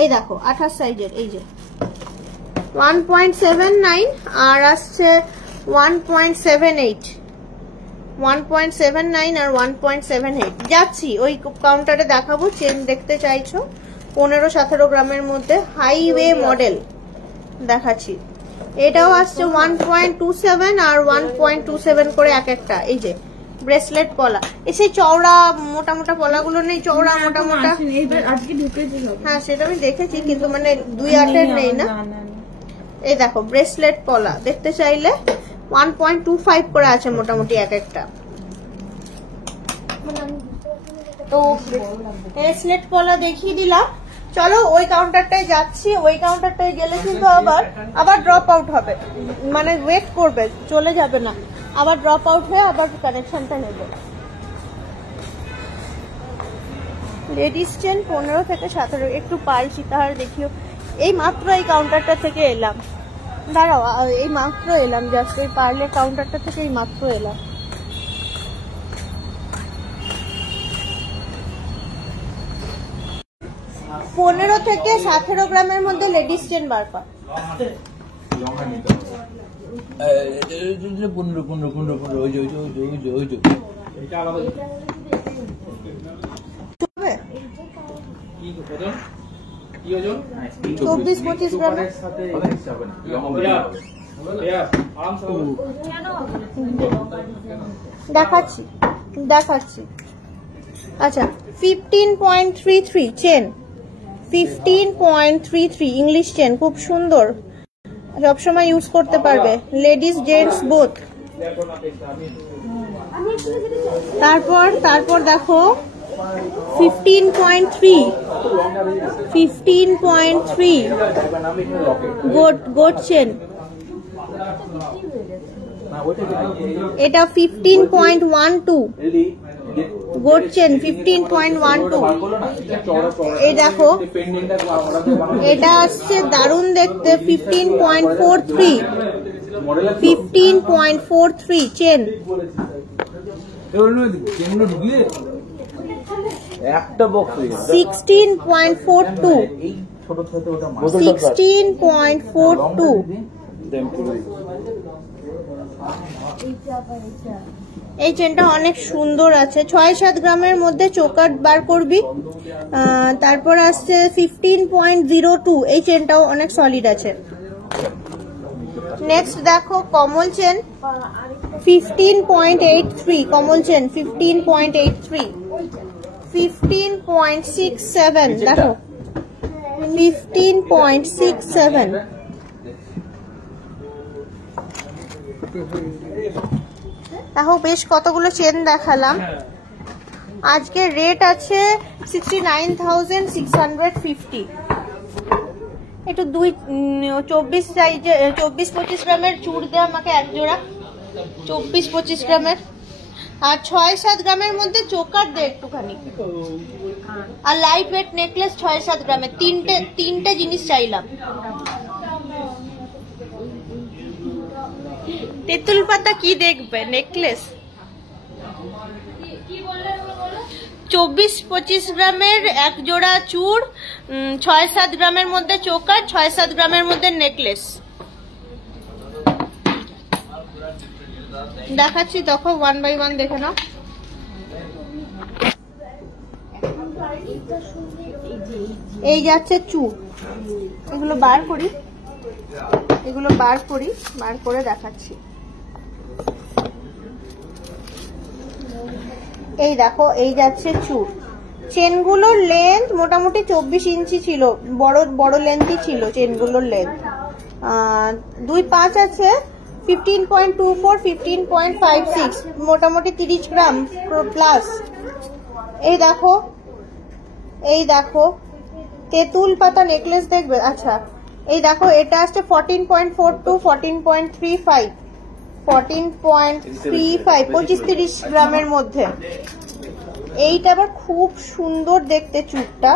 এই দেখো 28 সাইজের, এই যে 1.79 আর আসছে 1.78, 1.79 আর 1.78। যাচ্ছি ওই কাউন্টারে দেখাবো। চেন দেখতে চাইছো 15-17 গ্রামের মধ্যে হাইওয়ে মডেল দেখাচ্ছি। এটাও আসছে 1.27 আর 1.27 করে এক একটা। এই যে ব্রেসলেট পলা, এসে চওড়া মোটা মোটা পলাগুলো নেই, চওড়া মোটা মোটা আজকে ঢুকেছে। হ্যাঁ সেটা আমি দেখেছি, কিন্তু মানে 2-8 নেই না। এই দেখো ব্রেসলেট পলা দেখতে চাইলে 1.25 করে আছে মোটামুটি এক একটা। তো ব্রেসলেট পলা দেখিয়ে দিলাম। চলো ওই কাউন্টারটায় যাচ্ছি, ওই কাউন্টারটায় গেলে কিন্তু আবার ড্রপ আউট হবে, মানে ওয়েট করবে, চলে যাবে না, আবার ড্রপ আউট হয়ে আবার কানেকশনটা নেবে। লেডিস চেন 15 থেকে 17। একটু পাল সীতাহার দেখিও। এই মাত্র এই কাউন্টারটা থেকে এলাম, দাঁড়াও এই মাত্র এলাম, জাস্ট এই পার্লের কাউন্টারটা থেকে এই মাত্র এলাম। পনেরো থেকে 17 গ্রামের মধ্যে লেডিস চেন বার কর। 15 24-25 গ্রাম দেখাচ্ছি দেখাচ্ছি। আচ্ছা 15.33 চেন, 15.33 ইংলিশ চেন, খুব সুন্দর, সবসময় ইউজ করতে পারবে, লেডিস জেন্টস বোথ। তারপর দেখো 15.3 গোট চেন, এটা 15.12 গোট চেন, 15.12। এই দেখো এটা আসছে দারুণ দেখতে, 15.43 চেন। একটা বক্স 16.42 এই চেনটা অনেক সুন্দর আছে, 6-7 গ্রামের মধ্যে চোকার বার করবি। তারপর আসছে 15.02, এই চেনটাও অনেক সলিড আছে। নেক্সট দেখো কমল চেন 15.83, কমল চেন 15.83, 15.67 দেখো 15.67। দেখো বেশ কতগুলো চেন দেখালাম। আজকে রেট আছে 69,650। একটু 24-25 গ্রামের চূড় দে আমাকে এক জোড়া, 24-25 গ্রামের, আর 6-7 গ্রামের মধ্যে চোকার দে একটুখানি, আর লাইট ওয়েট নেকলেস 6-7 গ্রামের, তিনটে জিনিস চাইলাম। তেঁতুল পাতা কি দেখবে নেকলেস, 24-25 গ্রামের এক জোড়া চূড়, 6-7 গ্রামের মধ্যে চোকার, 6-7 গ্রামের মধ্যে নেকলেস দেখাচ্ছি। দেখো 1 by 1 দেখে নাও। এই যাচ্ছে চূড়, এগুলো বার করি, বার করে দেখাচ্ছি। এই দেখো এই যাচ্ছে চূড়। চেনগুলোর লেন্থ মোটামুটি 24 ইঞ্চি ছিল, বড় লেন্থই ছিল চেনগুলোর লেন্থ। 2-5 আছে 15.24, 15.56, মোটামুটি 30 গ্রাম প্লাস। এই দেখো তেঁতুল পাতা নেকলেস দেখবে। আচ্ছা এই দেখো এটা আসছে 14.42, 14.35, 25-30 গ্রামের মধ্যে। এইটা আবার খুব সুন্দর দেখতে চূড়টা,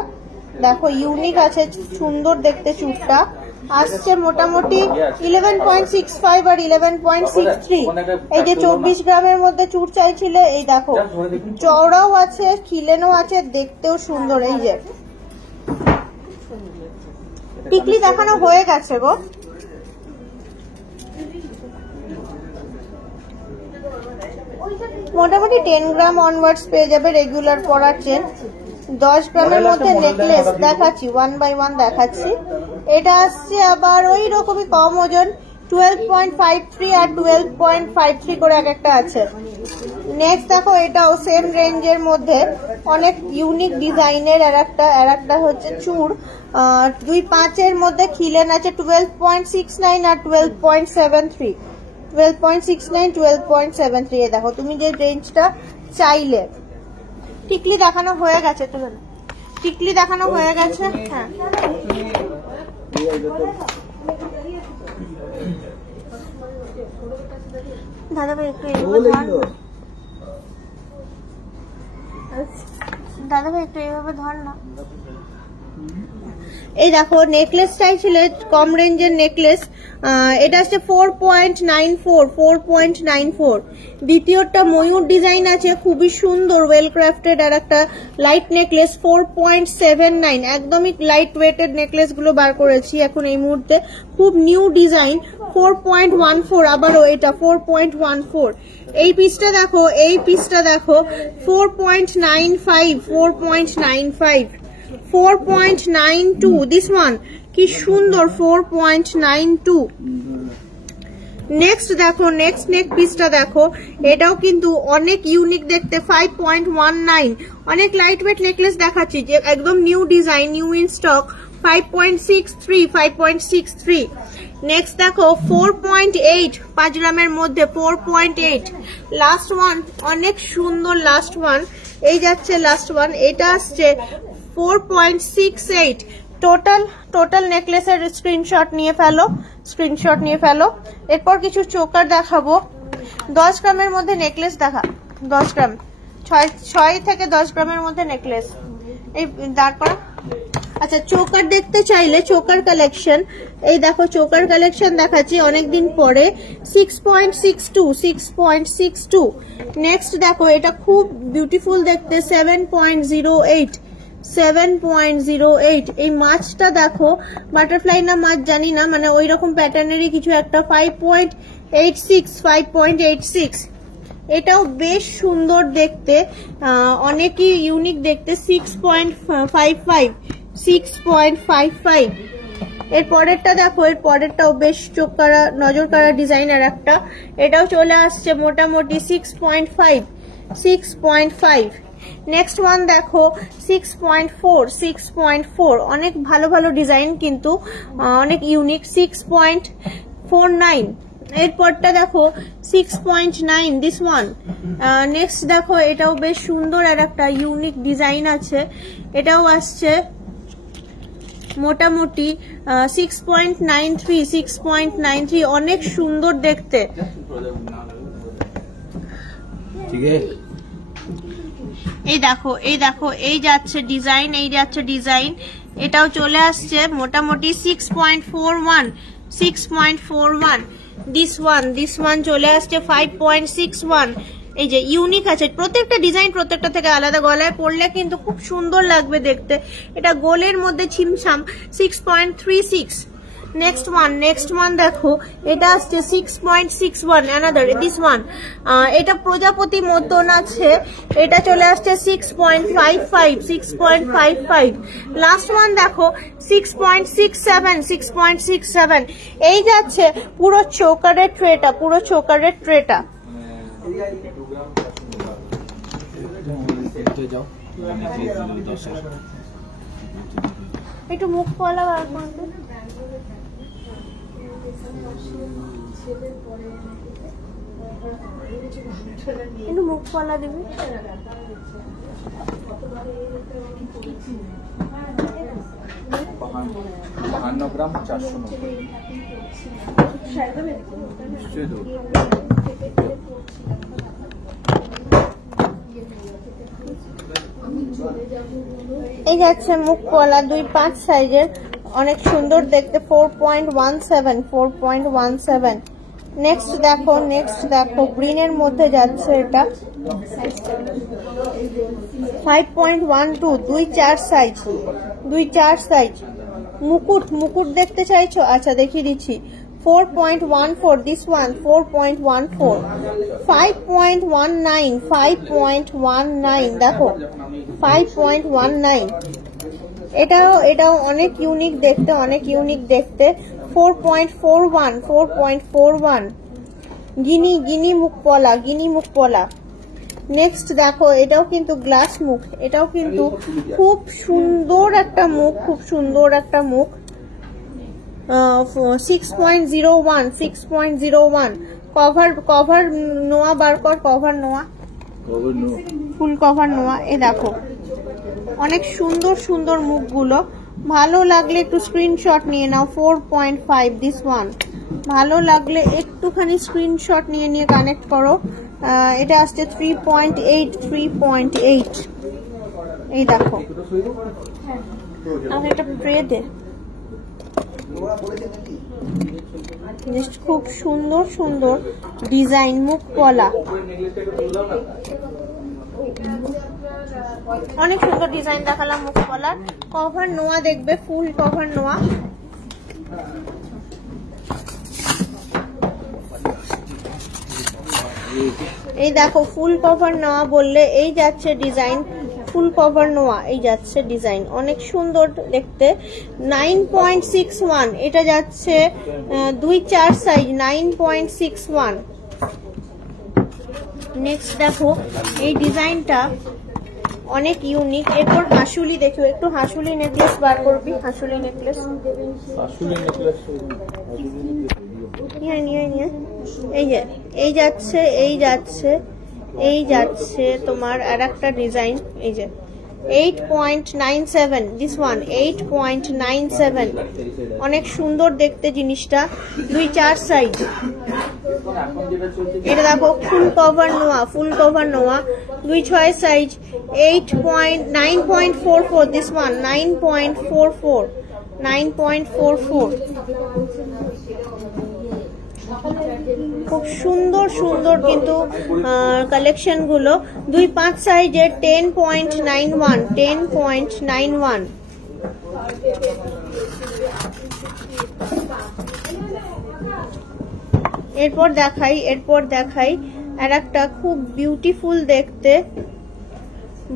দেখো ইউনিক আছে, সুন্দর দেখতে চূড়টা। আসছে মোটামুটি 11.65 আর 11.63। এই যে 24 গ্রামের মধ্যে চূড় চাইছিলে, এই দেখো চওড়াও আছে, খিলেনও আছে, দেখতেও সুন্দর। এই যে টিকলি দেখানো হয়ে গেছে গো। মোটামুটি 10 গ্রাম অনওয়ার্ডস পেয়ে যাবে রেগুলার পরার চেন। 10 গ্রামের মধ্যে নেকলেস দেখাচ্ছি, 1 by 1 দেখাচ্ছি। এটা আসছে আবার ওই রকমই কম ওজন, 12.53 আর 12.53 করে এক একটা আছে। নেক্সট দেখো এটাও সেম রেঞ্জের মধ্যে অনেক ইউনিক ডিজাইনের আর একটা হচ্ছে চূড়। 2-5 মধ্যে খিলেন আছে 12.69 আর 12.73, 12.69, 12.73। দেখো তুমি যে রেঞ্জটা চাইলে। টিকলি দেখানো হয়ে গেছে, টিকলি দেখানো হয়ে গেছে। হ্যাঁ দাদা ভাই একটু এইভাবে ধর না। এই দেখো নেকলেস চাইছিল কম রেঞ্জের নেকলেস, এটা হচ্ছে 4.94। দ্বিতীয়টা ময়ূর ডিজাইন আছে, খুবই সুন্দর ওয়েল ক্রাফটেড আর একটা লাইট নেকলেস 4.79। একদমই লাইট ওয়েটেড নেকলেস গুলো বার করেছি এখন এই মুহূর্তে, খুব নিউ ডিজাইন। 4.14, আবারও এটা 4.14। এই পিসটা দেখো 4.95, 4.92 দিস ওয়ান, কি সুন্দর 4.92। নেক্সট দেখো, নেক্সট নেক পিসটা দেখো, এটাও কিন্তু অনেক ইউনিক দেখতে, 5.19। অনেক লাইট ওয়েট নেকলেস দেখাচ্ছি যে একদম new design, new in stock, 5.63। Next দেখো 4.8, 5 গ্রামের মধ্যে 4.8। লাস্ট ওয়ান, অনেক সুন্দর লাস্ট ওয়ান, এই যাচ্ছে লাস্ট ওয়ান, এটা আসছে 4.68। টোটাল নেকলেসের স্ক্রিনশট নিয়ে ফেলো। এরপর কিছু চোকার দেখাবো। 10 গ্রামের মধ্যে নেকলেস দেখা, 10 গ্রাম, 6 থেকে 10 গ্রামের মধ্যে নেকলেস, এই দাঁড় করা। আচ্ছা, চোকার দেখতে চাইলে চোকার কালেকশন, এই দেখো চোকার কালেকশন দেখাচ্ছি অনেকদিন পরে, 6.62। নেক্সট দেখো, এটা খুব বিউটিফুল দেখতে, 7.08। এই মাছটা দেখো, বাটারফ্লাই না মাছ জানি না, মানে ওই রকম প্যাটার্নেরই কিছু একটা, 5.86। এটাও বেশ সুন্দর দেখতে, অনেকই ইউনিক দেখতে, 6.55। এর পরেরটা দেখো, এর পরেরটাও বেশ চোখ কাড়া, নজর কাড়া ডিজাইনার একটা, এটাও চলে আসছে মোটামুটি 6.5। নেক্সট ওয়ান দেখো 6.4। অনেক ভালো ভালো ডিজাইন কিন্তু অনেক ইউনিক, 6.49। এরপরটা দেখো 6.9 দিস ওয়ান। নেক্সট দেখো, এটাও বেশ সুন্দর আর একটা ইউনিক ডিজাইন আছে, এটাও আসছে মোটামুটি 6.93। অনেক সুন্দর দেখতে। এই দেখো এই যাচ্ছে ডিজাইন, এটাও চলে আসছে মোটামুটি 6.41। দিস ওয়ান চলে আসছে 5.61। এই যে ইউনিক আছে, প্রত্যেকটা ডিজাইন প্রত্যেকটা থেকে আলাদা, গলায় পরলে কিন্তু খুব সুন্দর লাগবে দেখতে। এটা গোলের মধ্যে ছিমছাম, 6.36। নেক্সট ওয়ান দেখো, এটা আসছে 6.61, অ্যানাদার দিস ওয়ান। এটা প্রজাপতি মতন আছে, এটা চলে আসছে 6.55। লাস্ট ওয়ান দেখো 6.67। এই যাচ্ছে পুরো চোকারের ট্রেটা। একটু মুখ খোলা বার করতে, একটু মুখ খোলা দিবি। 52 গ্রাম 490। এই যাচ্ছে মুখ কলা 2-5 সাইজের, অনেক সুন্দর দেখতে, 4.17। নেক্সট দেখো গ্রিনের মধ্যে যাচ্ছে, এটা 5.12, 2-4 সাইজ। মুকুট দেখতে চাইছো? আচ্ছা দেখিয়ে দিচ্ছি, 4.14 দিস ওয়ান, 4.14, 5.19 দেখো 5.19। এটাও অনেক ইউনিক দেখতে, 4.41 গিনি মুখ পলা। নেক্সট দেখো, এটাও কিন্তু গ্লাস মুখ, এটাও কিন্তু খুব সুন্দর একটা মুখ, 6.01। কভার নোয়া বার কর, ফুল কভার নোয়া। এ দেখো অনেক সুন্দর মুখগুলো, ভালো লাগলে একটু স্ক্রিনশট নিয়ে নাও। 4.5 দিস ওয়ান, ভালো লাগলে একটুখানি স্ক্রিনশট নিয়ে কানেক্ট করো। এটা আসছে 3.8। এই দেখো, আমাকে একটা ট্রে দে। খুব সুন্দর ডিজাইন, মুখ পলা, অনেক সুন্দর ডিজাইন দেখালাম মুখ পলার। কভার নোয়া দেখবে, ফুল কভার নোয়া। এই দেখো ফুল কভার নেওয়া বললে এই যাচ্ছে ডিজাইন, ফুল কভার নোয়া এই যাচ্ছে ডিজাইন, অনেক সুন্দর দেখতে। 9.61 এটা যাচ্ছে 2-4 সাইজ 9.61। নেক্সট দেখো এই ডিজাইনটা অনেক ইউনিক। এরপর হাসুলি দেখো, একটু হাসুলি নেকলেস বার করবি, হাসুলি নেকলেস নিয়ে এই যাচ্ছে এই যাচ্ছে তোমার আর একটা ডিজাইন, এই যে 8.97 দিস ওয়ান 8.97, অনেক সুন্দর দেখতে জিনিসটা, 2-4 সাইজ। এটা দেখো ফুল কভার নোয়া 2-6 সাইজ 9.44 দিস ওয়ান 9.44। খুব সুন্দর সুন্দর কিন্তু কালেকশন গুলো। 2-5 সাইজের 10.91। এরপর দেখাই আর একটা খুব বিউটিফুল দেখতে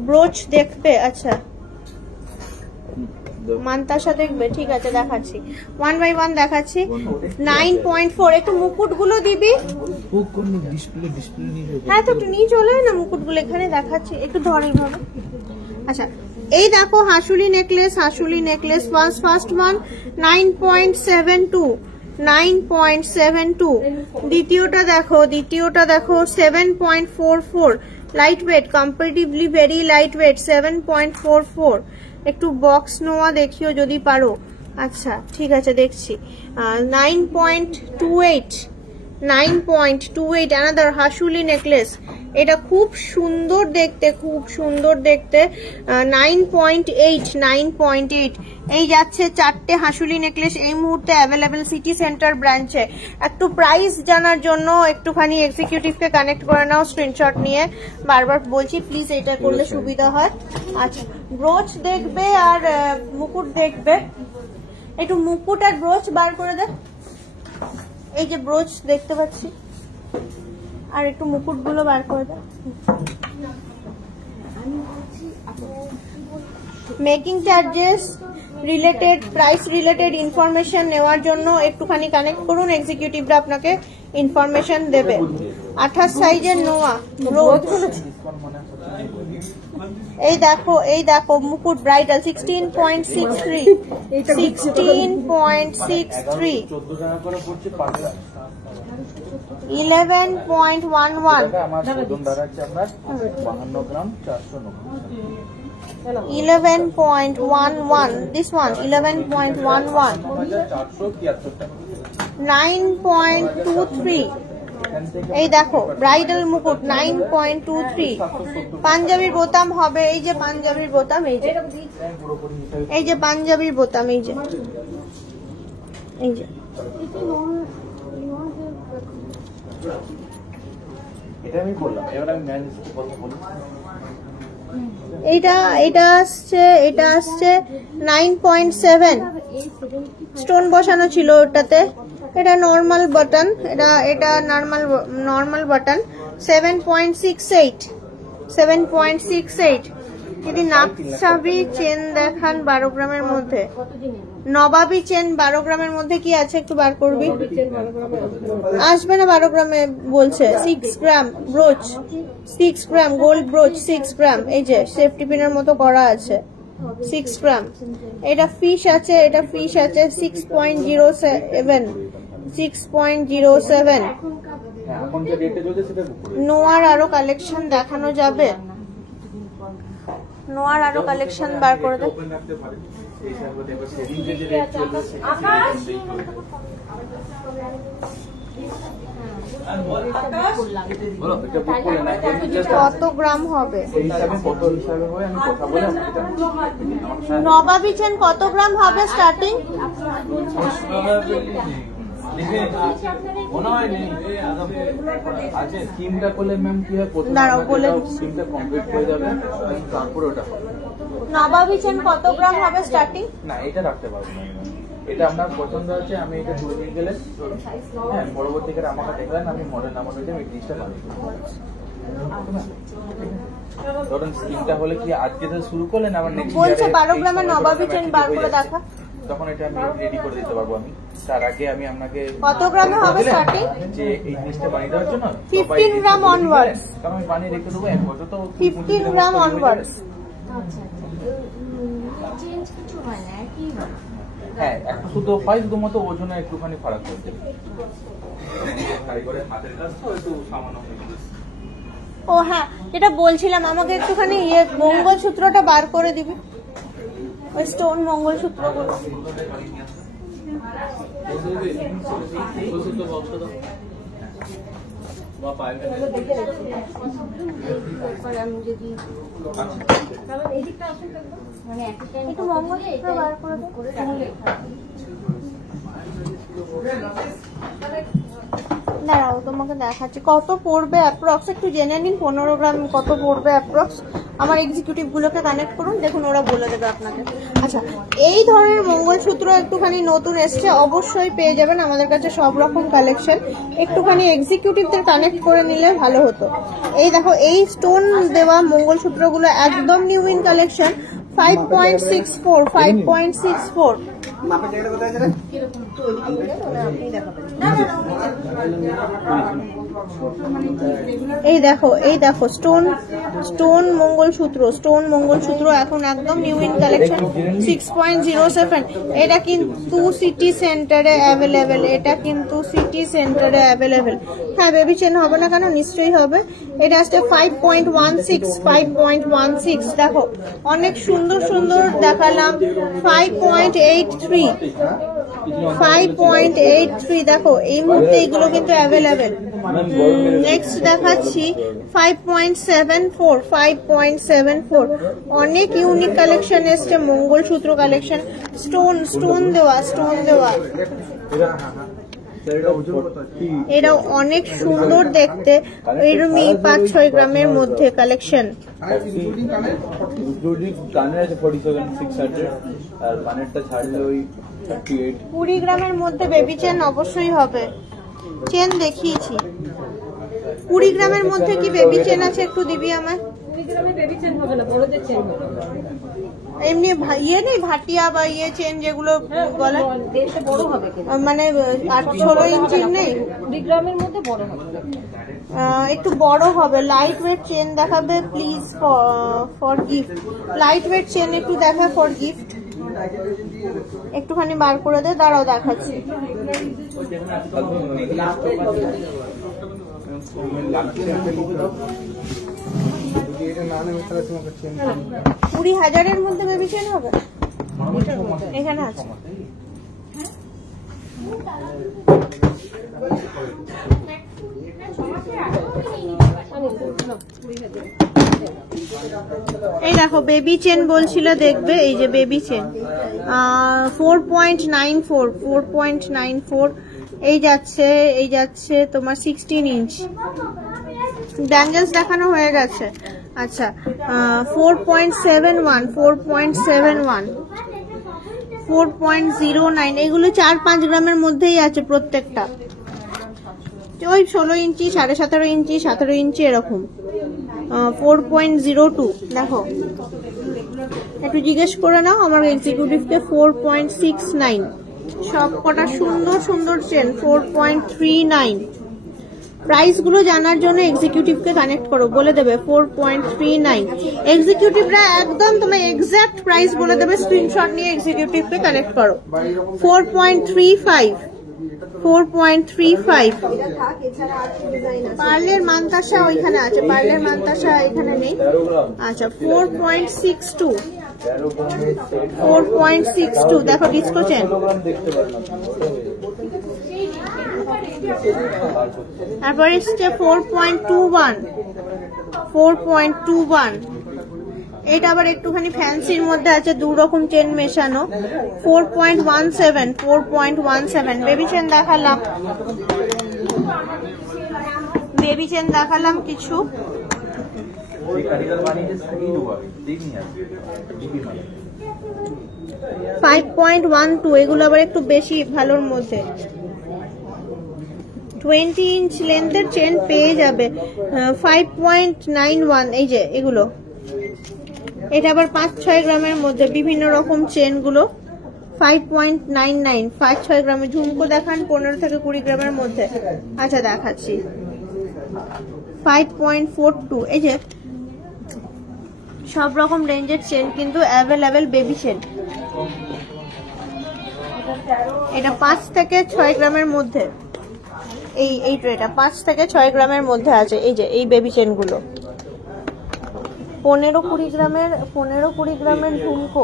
ব্রোচ দেখবে। আচ্ছা মান্তাসা দেখবে, ঠিক আছে দেখাচ্ছি, 1 by 1 দেখাচ্ছি। 9.4, একটু মুকুট গুলো দিবি, হ্যাঁ তো একটু নিয়ে চলে না মুকুট গুলো, এখানে দেখাচ্ছি, একটু ধর এইভাবে। আচ্ছা এই দেখো হাসুলি নেকলেস ফার্স্ট ওয়ান 9.72। দ্বিতীয়টা দেখো 7.44, light weight, comparatively very light wait, 7.44। একটু বক্স নোয়া দেখিও যদি পারো। আচ্ছা ঠিক আছে দেখছি। 9.28 অ্যানাদার হাসুলি নেকলেস, এটা খুব সুন্দর দেখতে 9.8। এই যাচ্ছে 4টে হাসুলি নেকলেস এই মুহূর্তে অ্যাভেলেবেল সিটি সেন্টার ব্রাঞ্চে। একটু প্রাইস জানার জন্য একটুখানি এক্সিকিউটিভকে কানেক্ট করে নাও স্ক্রিনশট নিয়ে, বারবার বলছি প্লিজ এটা করলে সুবিধা হয়। আচ্ছা ব্রোচ দেখবে আর মুকুট দেখবে, একটু মুকুট আর ব্রোচ বার করে দে। এই যে ব্রোচ দেখতে পাচ্ছি, আর একটু মুকুট গুলো বার করে দে। Making charges related, price related information নেওয়ার জন্য একটুখানি কানেক্ট করুন, এক্সিকিউটিভরা আপনাকে ইনফরমেশন দেবে। 28 সাইজের নোয়া ব্রোচ, এই দেখো মুকুট ব্রাইডাল 16.63 11.11 11.11 this one 11.11 9.23 এই দেখো ব্রাইডাল মুকুট 9.23 পাঞ্জাবির বোতাম হবে, এই যে পাঞ্জাবির বোতাম, এই যে পাঞ্জাবির বোতাম, এই যে এটা আমি বললাম। এবার আমি ম্যানেজকে কথা বলি। এটা আসছে 9.7, স্টোন বসানো ছিল ওটাতে। এটা নরমাল বাটন, এটা নরমাল বাটন 7.68। যদি নাকছাবি চেন দেখান 12 গ্রামের মধ্যে, নবাবী চেন 12 গ্রামের মধ্যে কি আছে একটু বার করবি, আসবে না 12 গ্রামে বলছে। 6 গ্রাম ব্রোচ, 6 গ্রাম গোল্ড ব্রোচ 6 গ্রাম, এই যে সেফটি পিনের মতো করা আছে 6 গ্রাম। এটা ফিশ আছে 6.07। নোয়ার আরো কালেকশন দেখানো যাবে, নোয়ার আরো কালেকশন বার করে দে। কত গ্রাম হবে নবাবী চেন, কত গ্রাম হবে স্টার্টিং? নবাবী চেন কত গ্রাম হবে স্টার্টিং? না এটা রাখতে পারবো না, এটা আপনার পছন্দ হচ্ছে আমি এটা তুলে নিয়ে গেলে, হ্যাঁ পরবর্তীকালে আমাকে দেখলেন আমি মডেল নামানো হয়েছে আমি জিনিসটা পাবো। ধরুন স্কিমটা হলে কি আজকে তো শুরু করলেন, আবার নেক্সট বলছে 12 গ্রামের নবাবী চেন বার করে দেখা, তখন এটা আমি রেডি করে দিতে পারবো। আমি তার আগে আমি আপনাকে কত গ্রামে হবে স্টার্টিং? যে এই জিনিসটা বানিয়ে দেওয়ার জন্য 15 গ্রাম অনওয়ার্ডস, কারণ আমি বানিয়ে রেখে দেবো 1 বছর, তো 15 গ্রাম অনওয়ার্ডস। চেঞ্জ কিছু হয় না, একই হয়। হ্যাঁ, একটু শুধু হয়, শুধুমাত্র ওজনে একটুখানি ফারাক করতে কারিগরের হাতের কাজ তো একটু সামান্য। ও হ্যাঁ, যেটা বলছিলাম, আমাকে একটুখানি মঙ্গলসূত্রটা বার করে দিবি, ওই স্টোন মঙ্গলসূত্রগুলো। আমি যদি মানে একটু মঙ্গলসূত্র বার করে দে। দাঁড়াও, তোমাকে দেখাচ্ছি কত পড়বে অ্যাপ্রক্স, একটু জেনে নিন 15 গ্রাম কত পড়বে অ্যাপ্রক্স। আমার এক্সিকিউটিভ গুলোকে কানেক্ট করুন, দেখুন ওরা বলে দেবে আপনাকে। আচ্ছা, এই ধরনের মঙ্গলসূত্র একটুখানি নতুন এসছে, অবশ্যই পেয়ে যাবেন আমাদের কাছে সব রকম কালেকশন। একটুখানি এক্সিকিউটিভদের কানেক্ট করে নিলে ভালো হতো। এই দেখো, এই স্টোন দেওয়া মঙ্গলসূত্রগুলো একদম নিউ ইন কালেকশন, 5.64 5.64। এই দেখো, এই দেখো স্টোন মঙ্গলসূত্র এখন একদম নিউ ইন কালেকশন 6.07। এটা কিন্তু সিটি সেন্টারে অ্যাভেলেবেল, হ্যাঁ বেবি চেন হবে না কেন, নিশ্চয়ই হবে। এটা আসছে 5.16 দেখো অনেক সুন্দর দেখালাম। 5.83 দেখো, এই মুহূর্তে এগুলো কিন্তু অ্যাভেলেবেল। নেক্সট দেখাচ্ছি 5.74 অনেক ইউনিক কালেকশন এসছে, মঙ্গলসূত্র কালেকশন, স্টোন দেওয়া। এটাও অনেক সুন্দর দেখতে, এরকমই 5-6 গ্রামের মধ্যে কালেকশন। 20 গ্রামের মধ্যে বেবি চেন অবশ্যই হবে। চেন দেখিয়েছি, 20 গ্রামের মধ্যে কি বেবি চেন আছে একটু দিবি আমায়। 20 গ্রামে বেবি চেন হবে না, বড়দের চেন হবে। এমনি ইয়ে নেই ভাটিয়া বা ইয়ে চেন যেগুলো বলে, দেখতে বড় হবে মানে 16 ইঞ্চির নেই? 20 গ্রামের মধ্যে বড় হবে, একটু বড় হবে। লাইট ওয়েট চেন দেখাবে please for gift. Light weight chain একটু দেখা ফর গিফট, একটুখানি বার করে দে, দাঁড়াও দেখাচ্ছি। 20,000-এর মধ্যে বেবি চেন হবে, এখানে আছে। এই দেখো বেবি চেন বলছিল দেখবে, এই যে বেবি চেন 4.94 এই যাচ্ছে তোমার 16 ইঞ্চ। ব্যাঙ্গেলস দেখানো হয়ে গেছে। আচ্ছা 4.09 এগুলো 4-5 গ্রামের মধ্যেই আছে প্রত্যেকটা, ওই 16 ইঞ্চি 17.5 ইঞ্চি 17 ইঞ্চি এরকম। 4.02 দেখো, একটু জিজ্ঞেস করে নাও আমার এক্সিকিউটিভকে। 4.69 সব কটা সুন্দর চেন। 4.39 প্রাইস গুলো জানার জন্য এক্সিকিউটিভকে কানেক্ট করো, বলে দেবে 4.39। এক্সিকিউটিভরা একদম তোমার এক্সাক্ট প্রাইস বলে দেবে, স্ক্রিনশট নিয়ে এক্সিকিউটিভকে কানেক্ট করো। 4.35 পার্লের মানতাসা ওইখানে আছে, পার্লের মানতাসা এখানে নেই। আচ্ছা 4.62 দেখো ডিস্কো চেন। তারপরে এসছে 4.21 এটা আবার একটুখানি ফ্যান্সির মধ্যে আছে, 2 রকম চেন মেশানো। 4.17 বেবি চেন দেখালাম কিছু। 5.12 এগুলো আবার একটু বেশি ভালোর মধ্যে। 20 ইঞ্চ লেন্থের চেন পেয়ে যাবে 5.91। এই যে এগুলো, এটা আবার 5-6 গ্রামের মধ্যে বিভিন্ন রকম চেনগুলো 5.99, 5-6 গ্রামের। ঝুমকো দেখান 15 থেকে 20 গ্রামের মধ্যে। আচ্ছা দেখাচ্ছি 5.42। এই যে সব রকম রেঞ্জের চেন কিন্তু অ্যাভেলেবেল বেবি চেন। এটা 5 থেকে 6 গ্রামের মধ্যে। এই ট্রেটা 5 থেকে 6 গ্রামের মধ্যে আছে। এই যে এই বেবি চেন গুলো 15-20 গ্রামের ঝুমকো,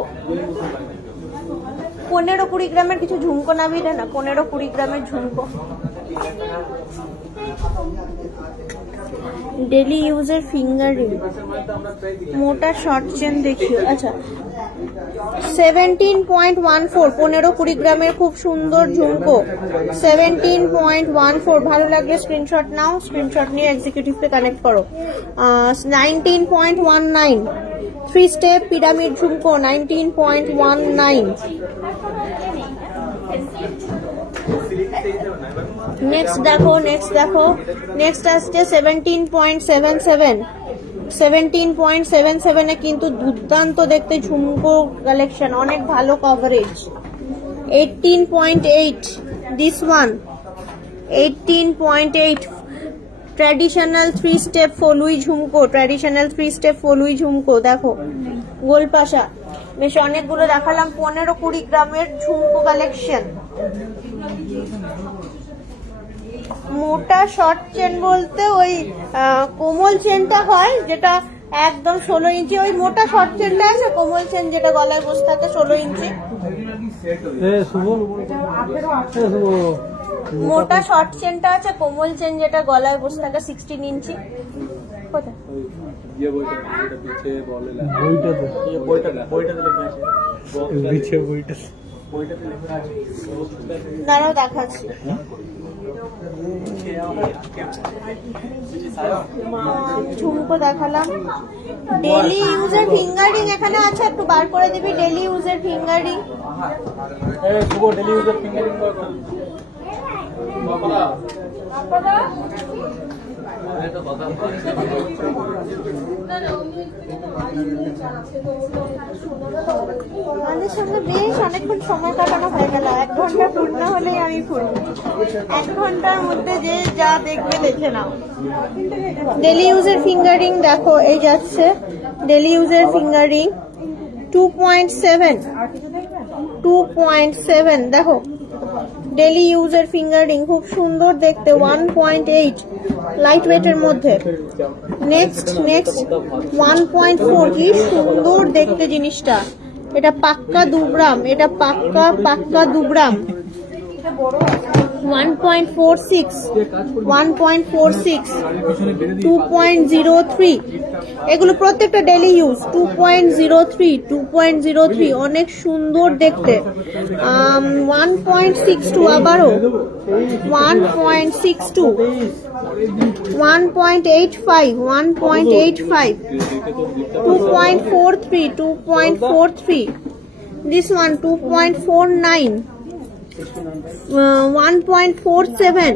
15-20 গ্রামের কিছু ঝুমকো না বিরে না, 15-20 গ্রামের ঝুমকো। ডেলি ইউজের ফিঙ্গার রিং, মোটা শর্ট চেন দেখিও। আচ্ছা 17.14, 15-20 গ্রামের খুব সুন্দর ঝুমকো 17.14। ভালো লাগলে স্ক্রিনশট নাও, স্ক্রিনশট নিয়ে এক্সিকিউটিভকে কানেক্ট করো। 19.19, 3 স্টেপ পিরামিড ঝুমকো 19.19। নেক্সট দেখো, নেক্সট আসছে 17.77। 17.77 এ কিন্তু দুর্দান্ত দেখতে ঝুমকো কালেকশন, অনেক ভালো coverage. 18.8, this one 18.8, traditional 3 step ফলুই ঝুমকো, ট্র্যাডিশনাল 3 স্টেপ ফলুই ঝুমকো। দেখো গোলপাশা, বেশ অনেকগুলো দেখালাম। 15-20 গ্রামের ঝুমকো কালেকশন। মোটা শর্ট চেন বলতে ওই কোমল চেনটা হয় যেটা একদম 16 ইঞ্চি, ওই মোটা শর্ট চেনটা আছে কোমল চেন যেটা গলায় বসে থাকে 16 ইঞ্চি। মোটা শর্ট চেনটা আছে কোমল চেন যেটা গলায় বসে থাকে 16 ইঞ্চি। কোথায় দাঁড়াও দেখাচ্ছি। ঝুমকো দেখালাম। ডেলি ইউজের ফিঙ্গারিং এখানে আছে, একটু বার করে দিবি ডেলি ইউজের ফিঙ্গারিং। আমাদের সঙ্গে বেশ অনেকক্ষণ সময় কাটানো হয়ে গেল। 1 ঘন্টা ফুল না হলেই আমি ফুল। 1 ঘন্টার মধ্যে যে যা দেখবে দেখে নাও। ডেলি ইউজের ফিঙ্গারিং দেখো, এই যাচ্ছে ডেলি ইউজের ফিঙ্গারিং 2.7 দেখো ডেলি ইউজের ফিঙ্গারিং খুব সুন্দর দেখতে 1.8 লাইট ওয়েটের মধ্যে। নেক্সট 1.4, কি সুন্দর দেখতে জিনিসটা। এটা পাক্কা 2 গ্রাম, এটা পাক্কা 2 গ্রাম। 1.46, 2.03, এগুলো প্রত্যেকটা ডেলি ইউজ। 2.03, অনেক সুন্দর দেখতে। 1.62, আবারও 1.62, 1.85, 2.43, this one 2.49, 1.47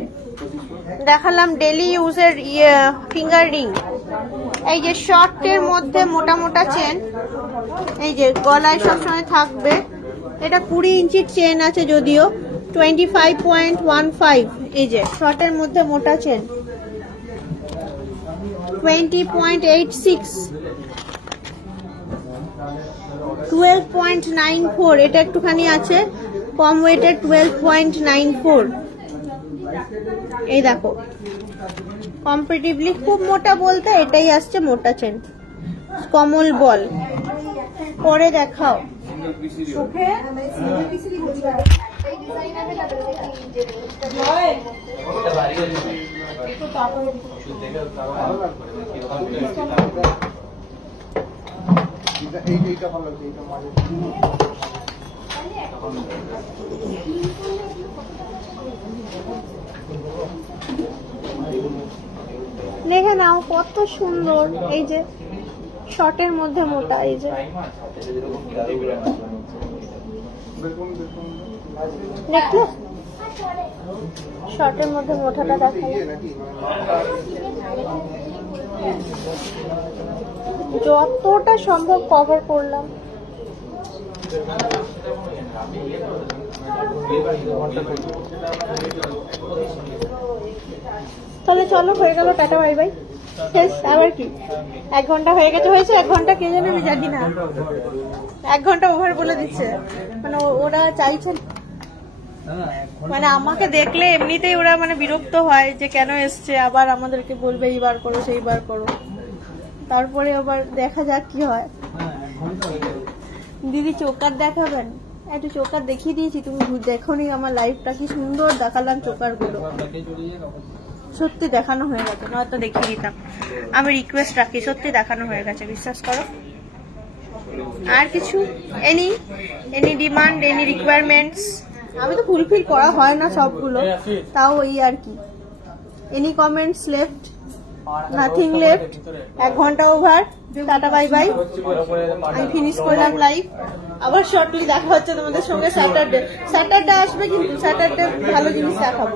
দেখালাম ডেলি ইউজের ফিঙ্গার রিং। এই যে শর্টের মধ্যে মোটা মোটা চেন, এই যে গলায় সবসময় থাকবে। এটা 20 ইঞ্চির চেন আছে যদিও। 25.15, এই যে শর্টের মধ্যে মোটা চেন। 20.86, 12.94, এটা একটুখানি আছে কম ওয়েটের 12.94। এই দেখো কম্পারেটিভলি খুব মোটা বলতে এটাই আসছে মোটা চেন, কমল বল। পরে দেখাও। দেখে নাও কত সুন্দর, এই যে শর্টের মধ্যে মোটা, এই যে দেখলে শর্টের মধ্যে মোটাটা দেখাই, যতটা সম্ভব কভার করলাম। তাহলে চলো, হয়ে গেল, টাটা বাই বাই, শেষ। আবার কি 1 ঘন্টা হয়ে গেছে, হয়েছে 1 ঘন্টা, কে জানে, আমি জানি না। 1 ঘন্টা ওভার বলে দিচ্ছে, মানে ওরা চাইছে, মানে আমাকে দেখলে এমনিতেই ওরা মানে বিরক্ত হয় যে কেন এসছে, আবার আমাদেরকে বলবে এইবার করো সেইবার করো। তারপরে আবার দেখা যাক কি হয়। দিদি চোকার দেখাবেন? একটু চোকার দেখিয়ে দিয়েছি, তুমি দেখোনি আমার লাইফটা, কি সুন্দর দেখালাম চোকার গুলো, সত্যি দেখানো হয়ে গেছে, নয়তো দেখিয়ে দিতাম। আমি রিকোয়েস্ট রাখি, সত্যি দেখানো হয়ে গেছে, বিশ্বাস করো। আর কিছু এনি ডিমান্ড, এনি রিকোয়ারমেন্টস? আমি তো ফুলফিল করা হয় না সবগুলো, তাও এই আর কি। Any comments left? Nothing left. 1 ঘন্টা ওভার, টাটা বাই বাই, আমি ফিনিশ করলাম লাইভ। আবার শর্টলি দেখা হচ্ছে তোমাদের সঙ্গে স্যাটারডে আসবে, কিন্তু স্যাটারডে ভালো জিনিস দেখাবো,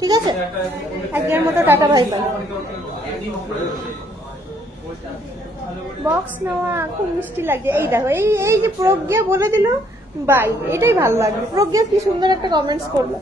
ঠিক আছে? একদিনের মতো টাটা বাই বাই। বক্স নেওয়া খুব মিষ্টি লাগে। এই দেখো, এই যে প্রজ্ঞা বলে দিল বাই, এটাই ভালো লাগলো। প্রজ্ঞা কি সুন্দর একটা কমেন্টস করলো।